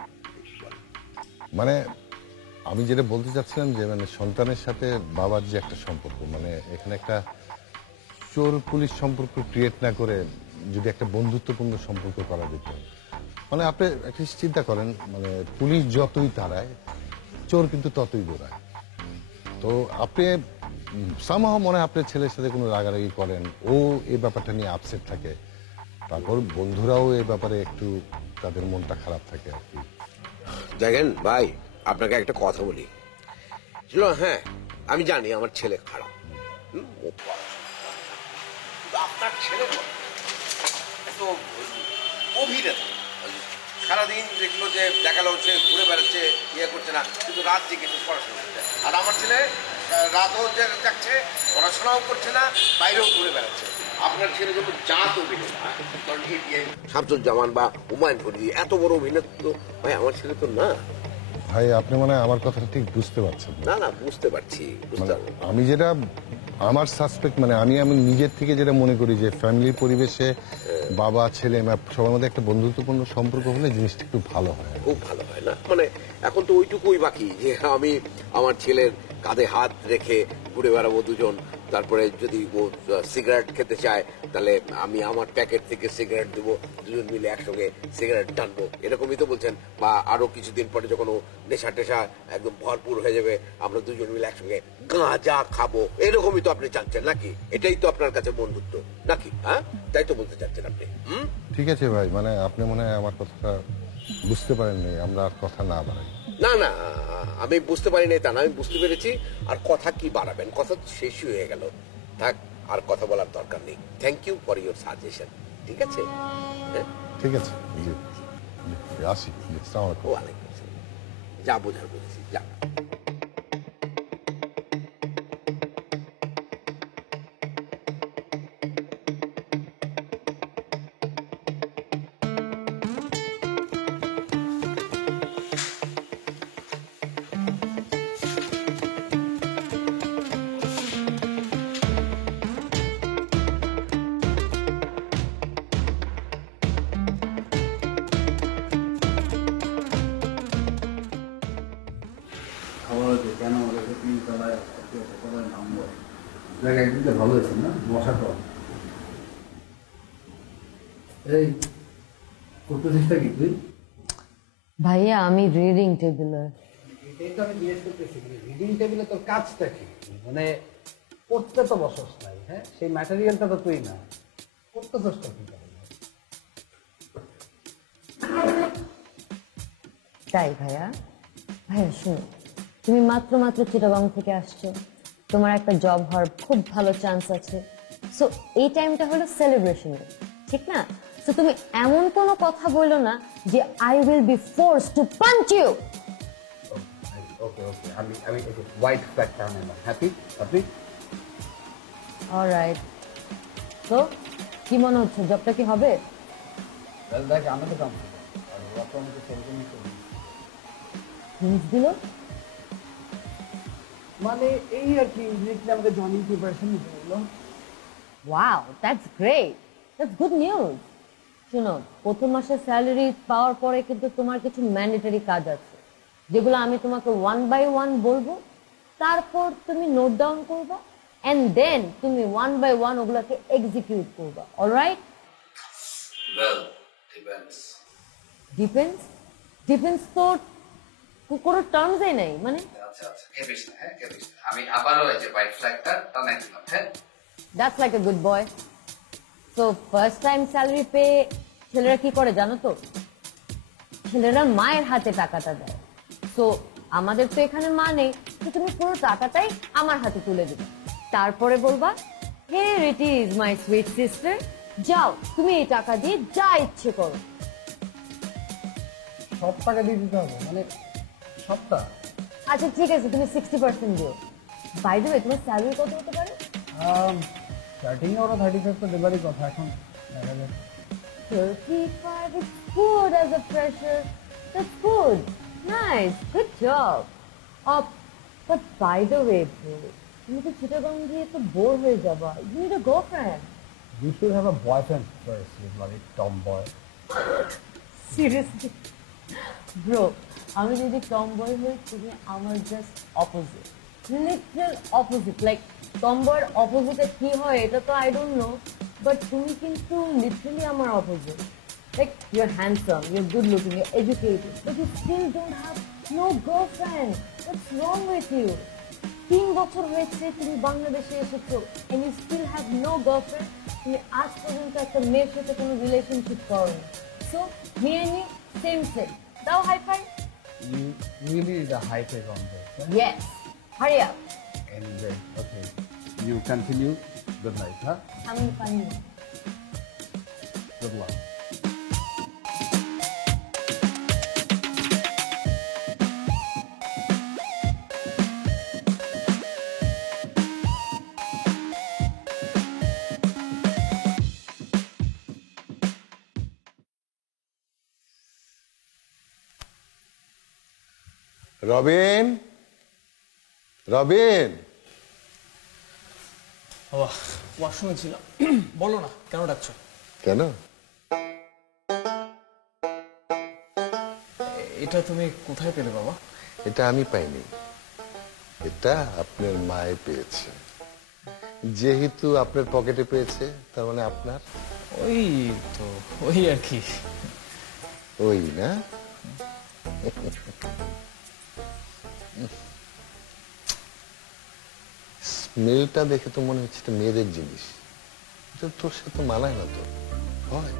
মানে আমি যেটা বলতে চাচ্ছিলাম যে মানে সন্তানের সাথে বাবার যে একটা সম্পর্ক, মানে এখানে একটা চোর পুলিশ সম্পর্ক ক্রিয়েট না করে যদি একটা বন্ধুত্বপূর্ণ সম্পর্ক করা যেত। মানে আপনি একটা চিন্তা করেন, মানে পুলিশ যতই তাড়ায় চোর কিন্তু ততই দৌড়ায়। তো আপনি সামহাও মনে হয় আপনার ছেলের সাথে কোনো রাগারাগি করেন, ও এই ব্যাপারটা নিয়ে আপসেট থাকে, তারপর বন্ধুরাও এই ব্যাপারে একটু তাদের মনটা খারাপ থাকে আর কি। দেখেন ভাই, আপনাকে একটা কথা বলি। হ্যাঁ, আমি জানি আমার ছেলে খারাপ, আপনার ছেলে তো অভিনেতা, সারাদিন দেখলো যে দেখালো হচ্ছে ঘুরে বেড়াচ্ছে, ইয়ে করছে না, কিন্তু রাত জেগে পড়াশোনা করছে। আর আমার ছেলে রাতও যাচ্ছে, পড়াশোনাও করছে না, বাইরেও ঘুরে বেড়াচ্ছে। আপনার ছেলে যখন জাত অভিনেতা, শামসুজ্জামান বা হুমায়ুন ফরিদি এত বড় অভিনেতা, ভাই আমার ছেলে তো না। ভাই আপনি মনে হয় আমার কথাটা ঠিক বুঝতে পারছেন না। না, বুঝতে পারছি। আমি যেটা আমার সাসপেক্ট, মানে আমি নিজের থেকে যেটা মনে করি যে ফ্যামিলির পরিবেশে বাবা ছেলে সবার মধ্যে একটা বন্ধুত্বপূর্ণ সম্পর্ক হলে জিনিসটা একটু ভালো হয়। খুব ভালো হয় না? মানে এখন তো ওইটুকুই বাকি যে আমি আমার ছেলের কাঁধে হাত রেখে ঘুরে বেড়াবো দুজন, তারপরে যদি ও সিগারেট খেতে চায় তাহলে আমি আমার প্যাকেট থেকে সিগারেট দেবো, দুজন মিলে একসঙ্গে সিগারেট টানবো, এরকমই তো বলছেন। বা আরো কিছুদিন পরে যখন ও নেশা টেশা একদম ভরপুর হয়ে যাবে, আমরা দুজন মিলে একসঙ্গে গাঁজা খাবো, এরকমই তো আপনি চাচ্ছেন নাকি? এটাই তো আপনার কাছে বন্ধুত্ব নাকি? হ্যাঁ, তাই তো বলতে চাচ্ছেন আপনি? ঠিক আছে ভাই, মানে আপনি মনে হয় আমার কথাটা বুঝতে পারেননি, আমরা আর কথা না বাড়াই। না না, আমি বুঝতে পারিনি তা না, আমি বুঝতে পেরেছি। আর কথা কি বাড়াবেন, কথা তো শেষই হয়ে গেল। থাক, আর কথা বলার দরকার নেই। Thank you for your suggestion. ঠিক আছে? ঠিক আছে, জি আসি। আসসালামু আলাইকুম। ওয়ালাইকুম আসসালাম। যা বোঝার বলেছি, যা। ভালো হয়েছে না? বসা কর। এই করতেছিসটা কি তুই? ভাইয়া আমি রিডিং টেবিলে। এটাই তো আমি জিজ্ঞেস করতেছি, রিডিং টেবিলে তোর কাজটা কি? মানে পড়তে তো বসস নাই, হ্যাঁ? সেই ম্যাটেরিয়ালটা তো তুই না, করতেছস তো কি? তাই ভাইয়া? ভাইয়া শুনো, তুমি মাত্র চিটাগাং থেকে আসছো, তোমার একটা জব হওয়ার খুব ভালো চান্স আছে। সো এই টাইমটা হলো সেলিব্রেশনের, ঠিক না? সো তুমি এমন কোনো কথা বলো না যে I will be forced to punch you. Okay okay, আমি হোয়াইট ফ্ল্যাগটা আনলাম। Happy happy. অলরাইট। তো কি মনে হচ্ছে, জবটা কি হবে? দেখ আমি তো কাম করবো, আর ওরা তো আমাকে সেলফি হিন্স দিল মানে এই আর কি, ইংলিশে আমাদের জয়েনিং প্রিপারেশন নিতে হলো। Wow, that's great, that's good news. শুনো, প্রথম মাসের স্যালারি পাওয়ার পরে কিন্তু তোমার কিছু ম্যান্ডেটরি কাজ আছে, যেগুলো আমি তোমাকে 1 by 1 বলবো, তারপর তুমি নোট ডাউন করবা, এন্ড দেন তুমি 1 by 1 ওগুলোকে এক্সিকিউট করবা। অলরাইট? Well, depends. ডিপেন্ডস তো কোনো টার্মসই নাই, মানে আচ্ছা খেপিস না, হ্যাঁ খেপিস না। আমি আবারও এই যে হোয়াইট ফ্ল্যাগটা টানাই দিলাম। হ্যাঁ, that's like a good boy. So first time salary পেয়ে ছেলেরা কি করে জানো তো? ছেলেরা মায়ের হাতে টাকাটা দেয়। তো আমাদের তো এখানে মা নেই, তো তুমি পুরো টাকাটাই আমার হাতে তুলে দেবে, তারপরে বলবা here it is my sweet sister, যাও তুমি এই টাকা দিয়ে যা ইচ্ছে করো। সব টাকা দিয়ে দিতে হবে মানে সবটা? আচ্ছা ঠিক আছে, তুমি 60% দিও। বাই দ্য ওয়ে, তোমার স্যালারি কত হতে পারে? স্টার্টিং এ ওরা 35 তো দেবারই কথা, এখন দেখা যাক। 35 is good as a fresher. That's good. Nice. Good job. But by the way, bro, তুমি তো চিটাগাং গিয়ে তো বোর হয়ে যাবা। You need a girlfriend. You should have a boyfriend first, you bloody tomboy. Seriously? Bro, আমি যদি tomboy হই, তুমি আমার just opposite. Literal opposite. Like, tomboy এর opposite কি হয় এটা তো I don't know. But তুমি কিন্তু literally আমার opposite. Like, you're handsome, you're good looking, you're educated, but you still don't have no girlfriend. What's wrong with you? 3 বছর হয়েছে তুমি বাংলাদেশে এসেছো and you still have no girlfriend. তুমি আজ পর্যন্ত একটা মেয়ের সাথে কোনো রিলেশনশিপ করো। So, me and you, same. দাও high five. You really need a high five on this. Right? Yes. Hurry up. Anyway, okay. You continue. Good night, huh? I'm gonna find you. Good luck. Robin, Robin, ওয়াশরুমে ছিলাম। বলো না কেন ডাকছো? কেন? এটা তুমি কোথায় পেলে বাবা? এটা আমি পাইনি, এটা আপনার মায়ে পেয়েছে। যেহেতু আপনার পকেটে পেয়েছে তার মানে আপনার। ওই তো, ওই আর কি। ওই না? স্মেলটা দেখে তো মনে হচ্ছে এটা মেয়েদের জিনিস, এটা তোর সাথে মানায় না তো। হয়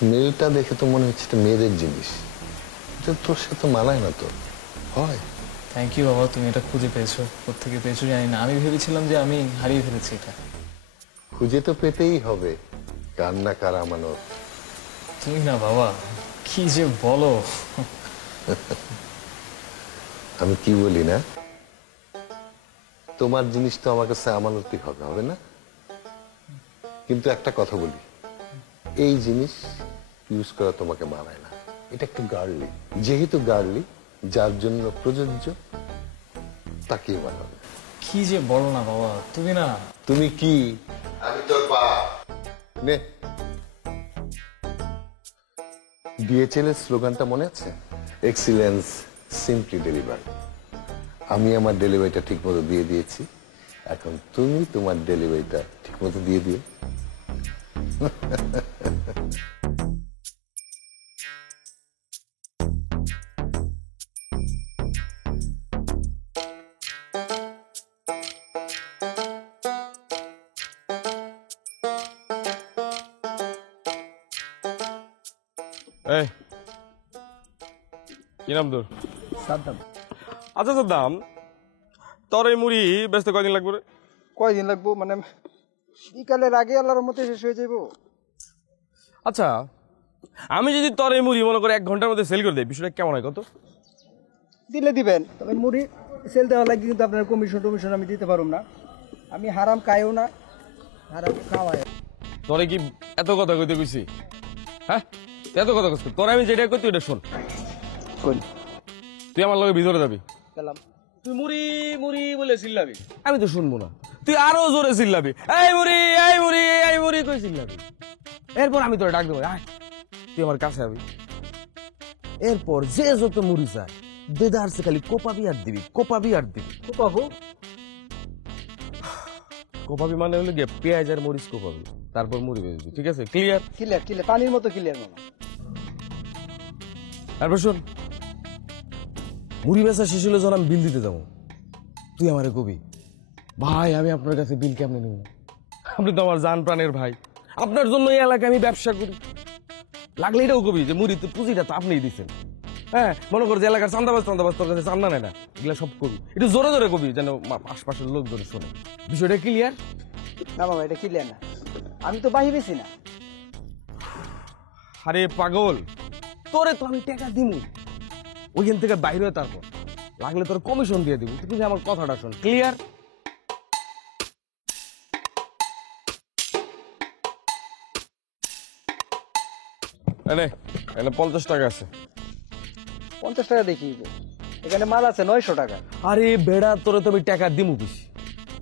স্মেলটা দেখে তো মনে হচ্ছে এটা মেয়েদের জিনিস, এটা তোর সাথে মানায় না তো। হয়। থ্যাংক ইউ বাবা, তুমি এটা খুঁজে পেয়েছো। কোত্থেকে পেয়েছো জানি না, আমি ভেবেছিলাম যে আমি হারিয়ে ফেলেছি এটা। খুঁজে তো পেতেই হবে, কান্না কারা মানো। তুমি না বাবা, কি যে বলো। আমি কি বলি না, তোমার জিনিস তো আমার কাছে আমানতই হবে, হবে না? কিন্তু একটা কথা বলি, এই জিনিস ইউজ করা তোমাকে মানায় না, এটা একটু গার্লি। যেহেতু গার্লি, যার জন্য প্রযোজ্য তাকেই মানাবে। কি যে বলো না বাবা, তুমি না। তুমি কি? আমি তোর বাপ। নে, DHL এর স্লোগানটা মনে আছে? Excellence simply deliver. আমি আমার ডেলিভারিটা ঠিক মতো দিয়ে দিয়েছি, এখন তুমি তোমার ডেলিভারিটা ঠিক মতো দিয়ে দিও। এই কি নাম তোর? সাদ্দাম। আচ্ছা সাদ্দাম, তোর এই মুড়ি বেচতে কয়দিন লাগবে রে? কয়দিন লাগবো মানে বিকালের আগে আল্লাহর মতে শেষ হয়ে যাইব। আচ্ছা, আমি যদি তোর এই মুড়ি মনে করে 1 ঘন্টার মধ্যে সেল করে দেই, বিষয়টা কেমন হয় কত? দিলে দিবেন, তবে মুড়ি সেল দেওয়া লাগে কিন্তু আপনার কমিশন টমিশন আমি দিতে পারুম না। আমি হারাম খাইও না, হারাম খাওয়াই। তোরে কি এত কথা কইতে কইছি? হ্যাঁ, এত কথা কইছি তোরে আমি যেটা কইতে ওটা শোন। কোন? তুই আমার লগে ভিতরে যাবি, গেলাম। তুই মুড়ি মুড়ি বলে চিল্লাবি, আমি তো শুনবো না। তুই আরো জোরে চিল্লাবি, এই মুড়ি এই মুড়ি এই মুড়ি কই চিল্লাবি। এরপর আমি তোরে ডাক দেবো, আয় তুই আমার কাছে আবি। এরপর যে যত মুড়ি চায় দেদারসে খালি কোপাবি আর দিবি, কোপাবি আর দিবি। কোপাবো? কোপাবি মানে হলো গিয়ে পেঁয়াজ আর মরিচ কোপাবি, তারপর মুড়ি বেজবি, ঠিক আছে? ক্লিয়ার? ক্লিয়ার ক্লিয়ার, পানির মতো ক্লিয়ার মামা। তারপর শোন, মুড়ি বেচা শেষ হলে যখন আমি বিল দিতে যাবো, তুই আমারে কবি, ভাই আমি আপনার কাছে বিল কেমনে নেব? আপনি তো আমার জান প্রাণের ভাই, আপনার জন্য এই এলাকায় আমি ব্যবসা করি। লাগলে এটাও কবি যে মুড়িতে পুঁজিটা তো আপনিই দিচ্ছেন। হ্যাঁ, মনে কর যে এলাকার চান্দাবাজ তোর কাছে চান্দা নেয় না, এগুলা সব কবি, একটু জোরে জোরে কবি যেন আশপাশের লোক ধরে শোনে। বিষয়টা ক্লিয়ার? না মামা, এটা ক্লিয়ার না, আমি তো বাহি বেশি না। আরে পাগল, তোরে তো আমি টাকা দিমু, ওইখান থেকে বাইরে হয়ে তারপর লাগলে তোর কমিশন দিয়ে দিব। তুই আমার কথাটা শোন, ক্লিয়ার? এনে 50 টাকা আছে। 50 টাকা দেখি, এখানে মাল আছে 900 টাকা। আরে বেড়া, তোরে তো আমি টাকা দিমু বেশি,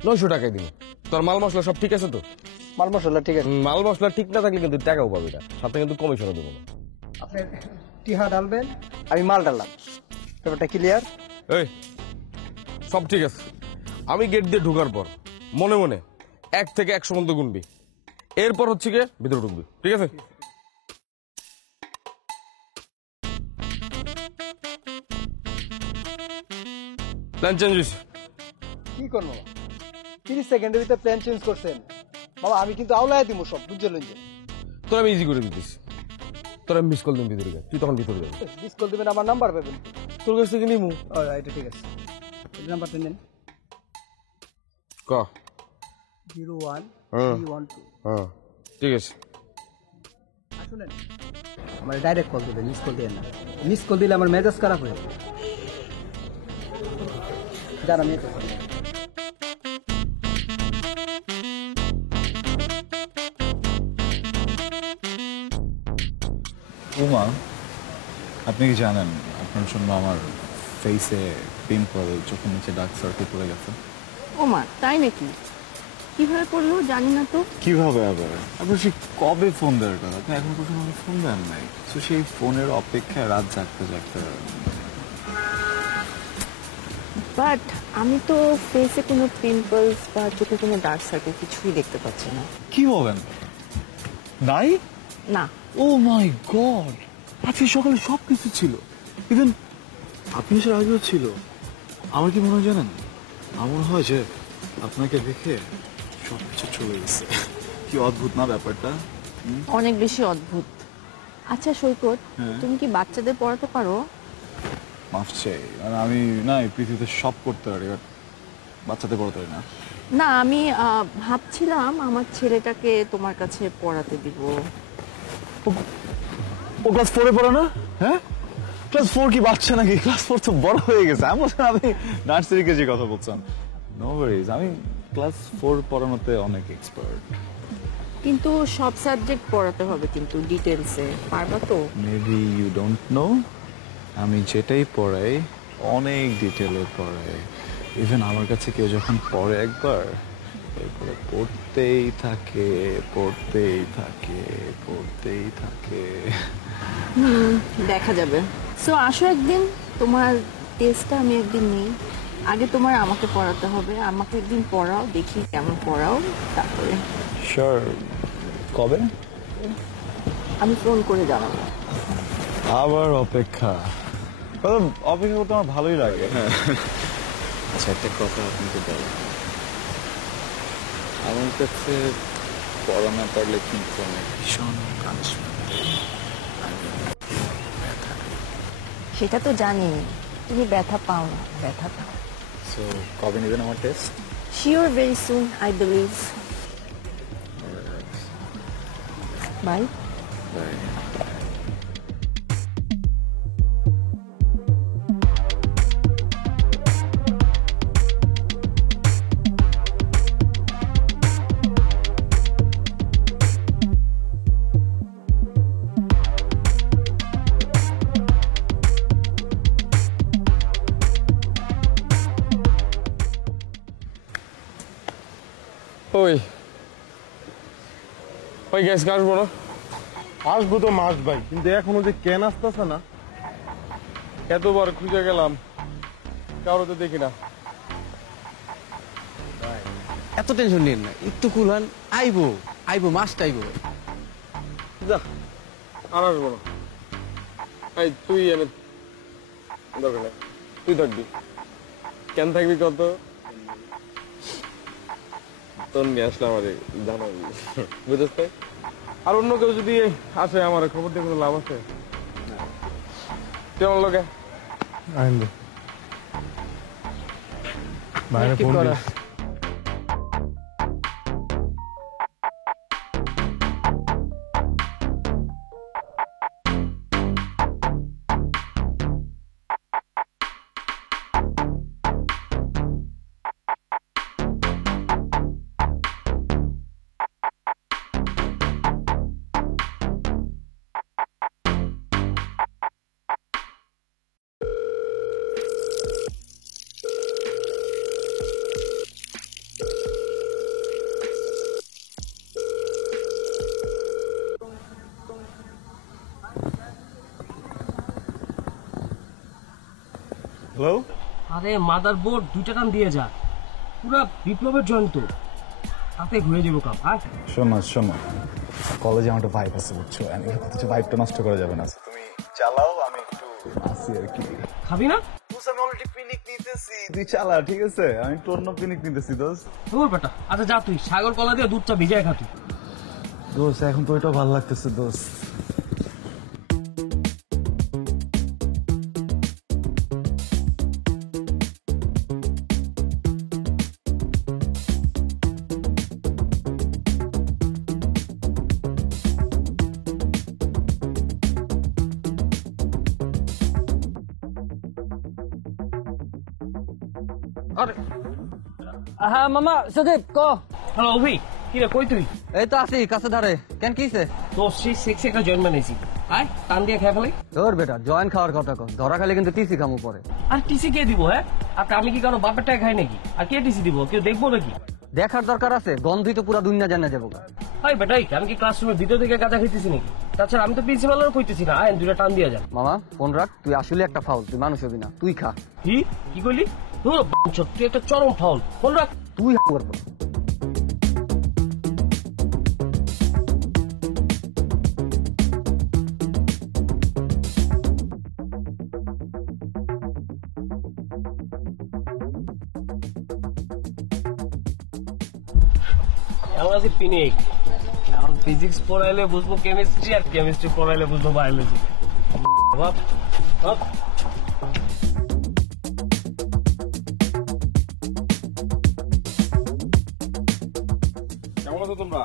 900 টাকায় দিমু। তোর মাল মশলা সব ঠিক আছে তো? মাল মশলা ঠিক আছে। মাল মশলা ঠিক না থাকলে কিন্তু টাকাও পাবি না, সাথে কিন্তু কমিশনও দেবো না। আপনি টিহা ডালবেন, আমি মাল ডাললাম, ব্যাপারটা ক্লিয়ার? এই সব ঠিক আছে। আমি গেট দিয়ে ঢোকার পর মনে মনে 1 থেকে 100 পর্যন্ত গুনবি, এরপর হচ্ছে গিয়ে ভিতরে ঢুকবি, ঠিক আছে? প্ল্যান চেঞ্জ হয়েছে। কি করবো 30 সেকেন্ডের ভিতরে প্ল্যান চেঞ্জ করছেন বাবা, আমি কিন্তু আউলায় দিব সব, বুঝলেন? যে তোর আমি ইজি করে দিতেছি, তোর আমি মিস কল দিন ভিতরে যা, তুই তখন ভিতরে যাবি। মিস কল দিবেন, আমার নাম্বার পাবেন তোর কাছ থেকে নিমু। এটা ঠিক আছে, এই নাম্বারটা নেন। ক 01312। হ্যাঁ ঠিক আছে। শুনেন, আমার ডাইরেক্ট কল দিবেন, মিস কল দিবেন না। মিস কল দিলে আমার মেজাজ খারাপ হয়ে যাবে। যারা আমি এটা উমা, আপনি কি জানেন আপনার জন্য আমার ফেসে পিম্পল, চোখের নিচে ডার্ক সার্কেল পড়ে গেছে? ওমা, তাই নাকি? কিভাবে পড়লো জানি না তো। কিভাবে আবার? আপনার সে কবে ফোন দেওয়ার কথা, আপনি এখন পর্যন্ত আমাকে ফোন দেন নাই। তো সেই ফোনের অপেক্ষায় রাত জাগতে জাগতে। বাট আমি তো ফেসে কোনো পিম্পলস বা চোখে কোনো ডার্ক সার্কেল কিছুই দেখতে পাচ্ছি না। কি বলেন? নাই? না। ও মাই গড, আজকে সকালে সব কিছু ছিল, ইভেন আপনি এসে আগেও ছিল। আমার কি মনে হয় জানেন, আমার হয় যে আপনাকে দেখে সবকিছু চলে গেছে। কি অদ্ভুত না ব্যাপারটা? অনেক বেশি অদ্ভুত। আচ্ছা সৈকত, তুমি কি বাচ্চাদের পড়াতে পারো? মাফ চাই, মানে আমি না এই পৃথিবীতে সব করতে পারি, বাট বাচ্চাদের পড়াতে পারি না। না, আমি ভাবছিলাম আমার ছেলেটাকে তোমার কাছে পড়াতে দিব। ও ক্লাস 4-এ পড়ে না? হ্যাঁ, ক্লাস 4 কি বাচ্চা নাকি? ক্লাস 4 তো বড় হয়ে গেছে। আমি বলছেন আপনি নার্সারি কেজি কথা বলছেন। নো ওয়ারিজ, আমি ক্লাস 4 পড়ানোতে অনেক এক্সপার্ট। কিন্তু সব সাবজেক্ট পড়াতে হবে কিন্তু ডিটেলসে, পারবা তো? মেবি ইউ ডোন্ট নো, আমি যেটাই পড়াই অনেক ডিটেলে পড়াই। ইভেন আমার কাছে কেউ যখন পড়ে একবার, এরপরে পড়তেই থাকে, পড়তেই থাকে, পড়তেই থাকে। দেখা যাবে। সো আসো একদিন, তোমার টেস্টটা আমি একদিন নিই। আগে তোমার আমাকে পড়াতে হবে, আমাকে একদিন পড়াও, দেখি কেমন পড়াও, তারপরে। শিওর। কবে? আমি ফোন করে জানাবো। আবার অপেক্ষা? অপেক্ষা করতে আমার ভালোই লাগে। আচ্ছা, একটা কথা আপনাকে বল, আমার কাছে পড়া না পারলে কিন্তু অনেক ভীষণ পানিশমেন্ট। সেটা তো জানি, তুমি ব্যথা পাও না, ব্যথা পাও। সো কবে নেবেন আমার test? Sure, very soon, I believe. Bye. Bye. ওই গ্যাস আসবো না? আসবো তো মাস্ট ভাই, কিন্তু এখনো যে কেন আসতেছে না, এতবার খুঁজে গেলাম, কারো তো দেখি না। এত টেনশন নিন না, একটু কুল হন, আইবো আইবো মাস্ট আইবো। যা আর আসবো না। এই তুই এনে দরকার নেই, তুই থাকবি। কেন থাকবি কত তোর নিয়ে আসলে আমার জানাবি, বুঝতে তাই। আর অন্য কেউ যদি আসে আমার খবর দিয়ে কোনো লাভ আছে? তুই আমার লোকে বাইরে ফোন দিস। হ্যালো, আরে মাদার বোর্ড 2 টাকা দিয়ে যা, পুরা বিপ্লবের জয়ন্ত, তাতে ঘুরে যাবো কাম। হ্যাঁ শোনো, কলেজে আমার একটা ভাইব আছে বুঝছো, আমি হচ্ছে ভাইবটা নষ্ট করা যাবে না। তুমি চালাও, আমি একটু আসি আর কি। খাবি না? আমি অলরেডি পিনিক নিতেছি, তুই চালা, ঠিক আছে? আমি একটু অন্য পিনিক নিতেছি দোস্ত। তোর বেটা, আচ্ছা যা, তুই সাগর কলা দিয়ে দুধটা ভিজায় খা তুই। দোস্ত এখন তো ওইটা ভালো লাগতেছে দোস্ত। হ্যাঁ মামা সুদীপ ক। হ্যালো অভি, কি রে কই তুই? এই তো আসি কাছে ধারে। কেন কিছে? তো সেই সেক্সি একটা জয়েন বানাইছি, আয় টান দিয়ে খেয়ে ফেলাই। তোর বেটা জয়েন খাওয়ার কথা কর, ধরা খালি কিন্তু টিসি খামু পরে। আর টিসি কে দিব? হ্যাঁ, আর আমি কি কারো বাপের টাকা খাই নাকি? আর কে টিসি দিব? কেউ দেখবো নাকি? দেখার দরকার আছে, গন্ধই তো পুরা দুনিয়া জানা যাবো। হাই বেটাই, আমি কি ক্লাসরুমের ভিতর থেকে গাঁজা খাইতেছি নাকি? তাছাড়া আমি তো প্রিন্সিপালেরও কইতেছি না, আয় 2টা টান দিয়ে যান। মামা ফোন রাখ, তুই আসলে একটা ফাউল, তুই মানুষ হবি না, তুই খা। কি কি কইলি? তোর তুই একটা চরম ফাউল, ফোন রাখ। তুই হাঙ্গর কর। আজ পিনিক, এখন ফিজিক্স পড়াইলে বুঝবো কেমিস্ট্রি, আর কেমিস্ট্রি পড়াইলে বুঝবো বায়োলজি। কেমন আছো তোমরা?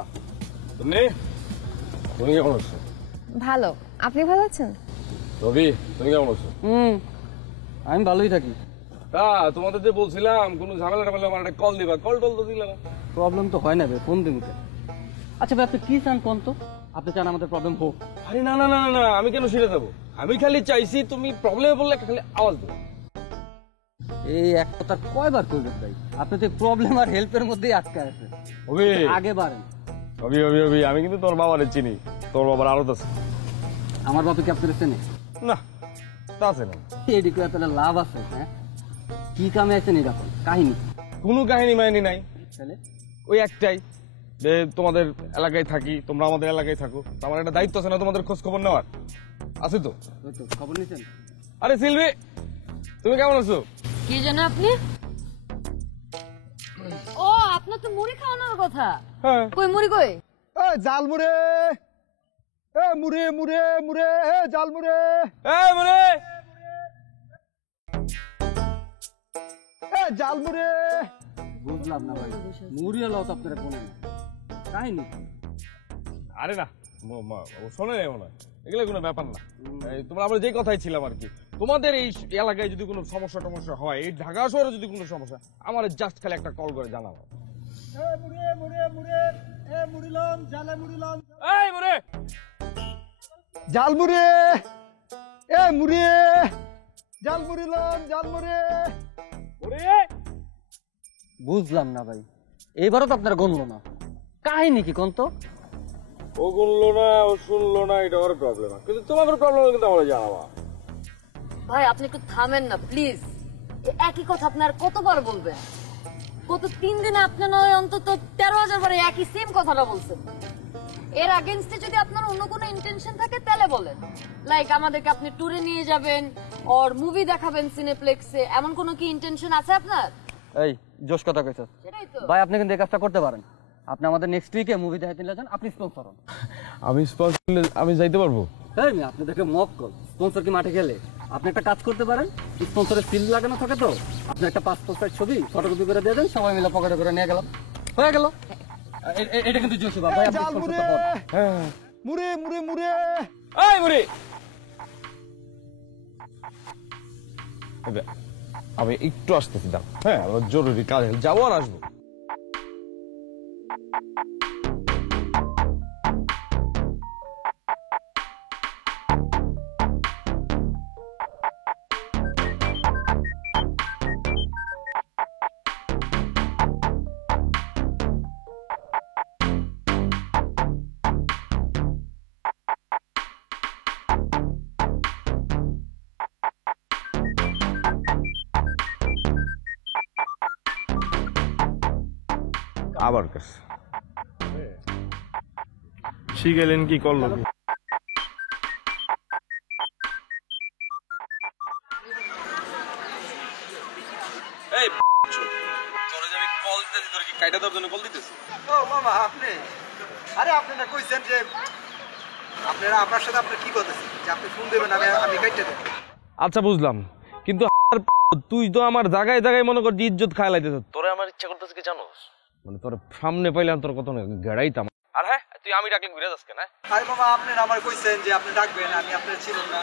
তুমি কেমন আছো? ভালো, আপনি ভালো আছেন? রবি, তুমি কেমন আছো? আমি ভালোই থাকি। তা তোমাদের যে বলছিলাম কোন ঝামেলা টামেলা আমার একটা কল দিবা, কল টল তো দিলে না। প্রবলেম তো হয় না বে, ফোন দিন। আচ্ছা ভাই আপনি কি চান কোন তো? আপনি চান আমাদের প্রবলেম হোক? আরে না না না না, আমি কেন সেটা যাবো? আমি খালি চাইছি তুমি প্রবলেমে বললে খালি আওয়াজ দেবো। এই এক কথা কয়বার করবেন ভাই? আপনি তো প্রবলেম আর হেল্পের মধ্যেই আটকে আছে। আগে বাড়েন। আমি কিন্তু তোর বাবারে চিনি, তোর বাবার আরো আছে। আমার বাবা কি আপনার চেনে? না, তা আছে না। এদিকে আপনার লাভ আছে? হ্যাঁ, কি কামে আছেন এই ব্যাপার? কাহিনী কোনো কাহিনী মাহিনী নাই, তাহলে ওই একটাই যে তোমাদের এলাকায় থাকি, তোমরা আমাদের এলাকায় থাকো, আমার একটা দায়িত্ব আছে না তোমাদের খোঁজ খবর নেওয়ার, আছে তো? খবর নিচ্ছেন? আরে সিলভি, তুমি কেমন আছো? কি জানো আপনি? ও আপনার তো মুড়ি খাওয়ানোর কথা। কই মুড়ি কই? জাল মুড়ে, মুড়ে মুড়ে মুড়ে, জাল মুড়ে, মুড়ে, জাল মুড়ে। বুঝলাম না ভাই, মুড়ি হলো তো আপনারা কোন কাহিনী? আরে না, শোনে নেই মনে হয়, এগুলো কোনো ব্যাপার না। তোমরা আমরা যে কথাই ছিলাম আর কি, তোমাদের এই এলাকায় যদি কোনো সমস্যা টমস্যা হয়, এই ঢাকা শহরে যদি কোনো সমস্যা, আমার জাস্ট খালি একটা কল করে জানাবো। মুড়ে মুড়ে মুড়ে, মুড়িলন জালে মুড়িলন, এই মুড়ে, জাল মুড়ে, মুড়ে, জাল মুড়িলন, জাল মুড়ে। বুঝলাম না ভাই, এইবারও তো আপনারা গণলো না, কাহিনী কি কোন তো? ও শুনলো না ও শুনলো না এটা ওর প্রবলেম, কিন্তু তোমাদের প্রবলেম কিন্তু আমরা জানাবা। ভাই আপনি একটু থামেন না প্লিজ। একই কথা আপনার কতবার বলবেন? গত 3 দিনে আপনি নয় অন্তত 13,000 বার একই সেম কথাটা বলছেন। এর আগেনস্টে যদি আপনার অন্য কোনো ইন্টেনশন থাকে তাহলে বলেন, লাইক আমাদেরকে আপনি ট্যুরে নিয়ে যাবেন আর মুভি দেখাবেন সিনেপ্লেক্সে, এমন কোনো কি ইন্টেনশন আছে আপনার? এই জোশ কথা কইছো ভাই, আপনি কিন্তু এই কাজটা করতে পারেন। আপনি আমাদের নেক্সট উইকে মুভি দেখাতে নিয়ে যান, আপনি স্পন্সর হন। আমি স্পন্সর আমি যাইতে পারবো? এই মেয়ে, আপনি দেখে মক কল স্পন্সর কি মাঠে গেলে? আপনি একটা কাজ করতে পারেন, স্পন্সরের সিল লাগানো থাকে তো, আপনি একটা পাসপোর্ট সাইজ ছবি ফটোকপি করে দিয়ে দেন, সবাই মিলে পকেটে করে নিয়ে গেলাম, হয়ে গেল। এটা কিন্তু জোশ ভাই, আপনি স্পন্সর হন। হ্যাঁ মুড়ে মুড়ে মুড়ে এই মুড়ি, আমি একটু আসতেছি, দাও। হ্যাঁ আমার জরুরি কাজ যাবো আর আসবো। আবার কাছে শিখেলেন কি করলো? এই তোরে যে আমি কল দিতেছি, তোরে কি কাইটা দেওয়ার জন্য কল দিতেছি? ও মামা আপনি, আরে আপনি না কইছেন যে আপনারা আপনার সাথে আপনি কি করতেছেন, যে আপনি ফোন দেবেন আমি কাইটা দেব। আচ্ছা বুঝলাম, কিন্তু তুই তো আমার জায়গায় জায়গায় মনে কর যে ইজ্জত খায় লাইতেছ। তোরে আমার ইচ্ছা করতেছে কি জানোস, মানে তোর সামনে পাইলাম তোর কত গেড়াইতাম। আর হ্যাঁ তুই আমি ডাকলে ঘুরে যাস কেন? আরে মামা আপনি আমার কইছেন যে আপনি ডাকবেন, আমি আপনার ছিলাম না,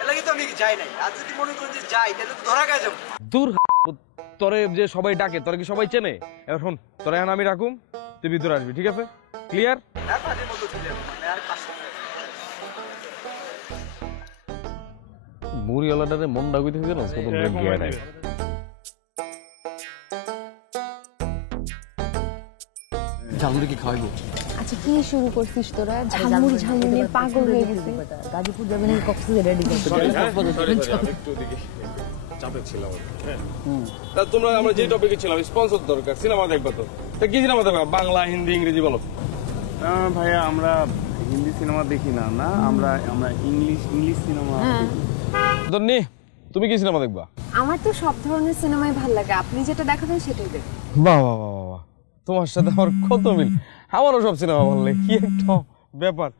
এর লাগি তো আমি যাই নাই। আর যদি মনে করেন যে যাই তাহলে তো ধরা গায়ে যাবো। দূর তোরে যে সবাই ডাকে, তোরে কি সবাই চেনে? এবার শোন, তোরে এখন আমি রাখুম, তুই ভিতরে আসবি, ঠিক আছে? ক্লিয়ার? হ্যাঁ কাজের মতো চলে যাবো, মানে আর কাজ করতে মুড়িওয়ালাটারে মন ডাকুইতেছে জানো কত গিয়ে দেয়। ঝালমুড়ি কি খাওয়াইবো? আচ্ছা কি শুরু করছিস তোরা? ঝালমুড়ি ঝালমুড়ি পাগল হয়ে গেছিস। গাজীপুর যাবেন এই কক্সবাজার রেডি করতে। একটু দিকে চাপে ছিলাম। তা তোমরা আমরা যে টপিকে ছিলাম, স্পন্সর দরকার, সিনেমা দেখবা তো। তা কি সিনেমা দেখবা? বাংলা, হিন্দি, ইংরেজি বলো। ভাইয়া আমরা হিন্দি সিনেমা দেখি না, না আমরা ইংলিশ সিনেমা। ধন্যি, তুমি কি সিনেমা দেখবা? আমার তো সব ধরনের সিনেমাই ভালো লাগে, আপনি যেটা দেখাবেন সেটাই দেখব। বাহ বাহ বাহ বাহ, তোমার সাথে আমার কত মিল। আমারও সব সিনেমা ভালো লাগে, কি একটা ব্যাপার।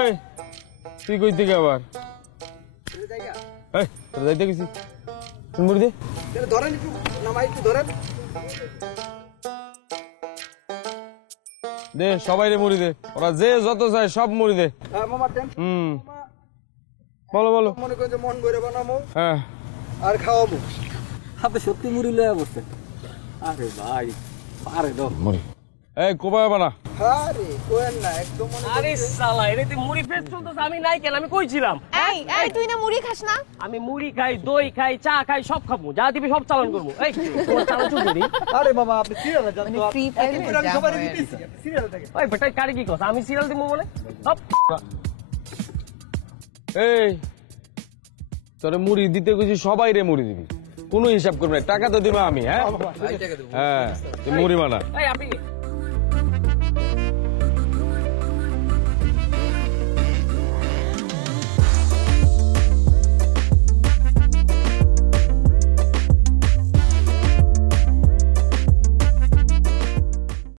এই তুই কই থেকে আবার? এই তোর যাইতে গেছি, তুমি মুড়ি দে। ধরেন একটু, নামাই একটু ধরেন। দে সবাই রে মুড়ি দে, ওরা যে যত চায় সব মুড়ি দে। মামা দেন। বলো বলো। মনে করেন যে মন ভরে বানাবো হ্যাঁ আর খাওয়াবো। আপনি সত্যি মুড়ি লয়ে বসছেন? আরে ভাই পারে দাও মুড়ি। এই কোপায় বানা। আরে কোয়েন না একদম মনে। আরে শালা এটাতে মুড়ি ফেস চলতেছে, আমি নাই কেন? আমি কইছিলাম এই এই তুই না মুড়ি খাস না? আমি মুড়ি খাই, দই খাই, চা খাই, সব খাবো, যা দিবি সব চালান করবো। এই তোমার চালান চুল দিবি? আরে মামা আপনি সিরিয়ালে যান তো, ফ্রি ফায়ারে আমি সবারই দিতেছি সিরিয়ালে থাকে। ওই বেটাই কারে কি কথা? আমি সিরিয়াল দিমু বলে হপ। এই তোরে মুড়ি দিতে কইছি, সবাই রে মুড়ি দিবি, কোনো হিসাব করবি না, টাকা তো দিবা আমি। হ্যাঁ হ্যাঁ তুই মুড়ি বানা। এই আপনি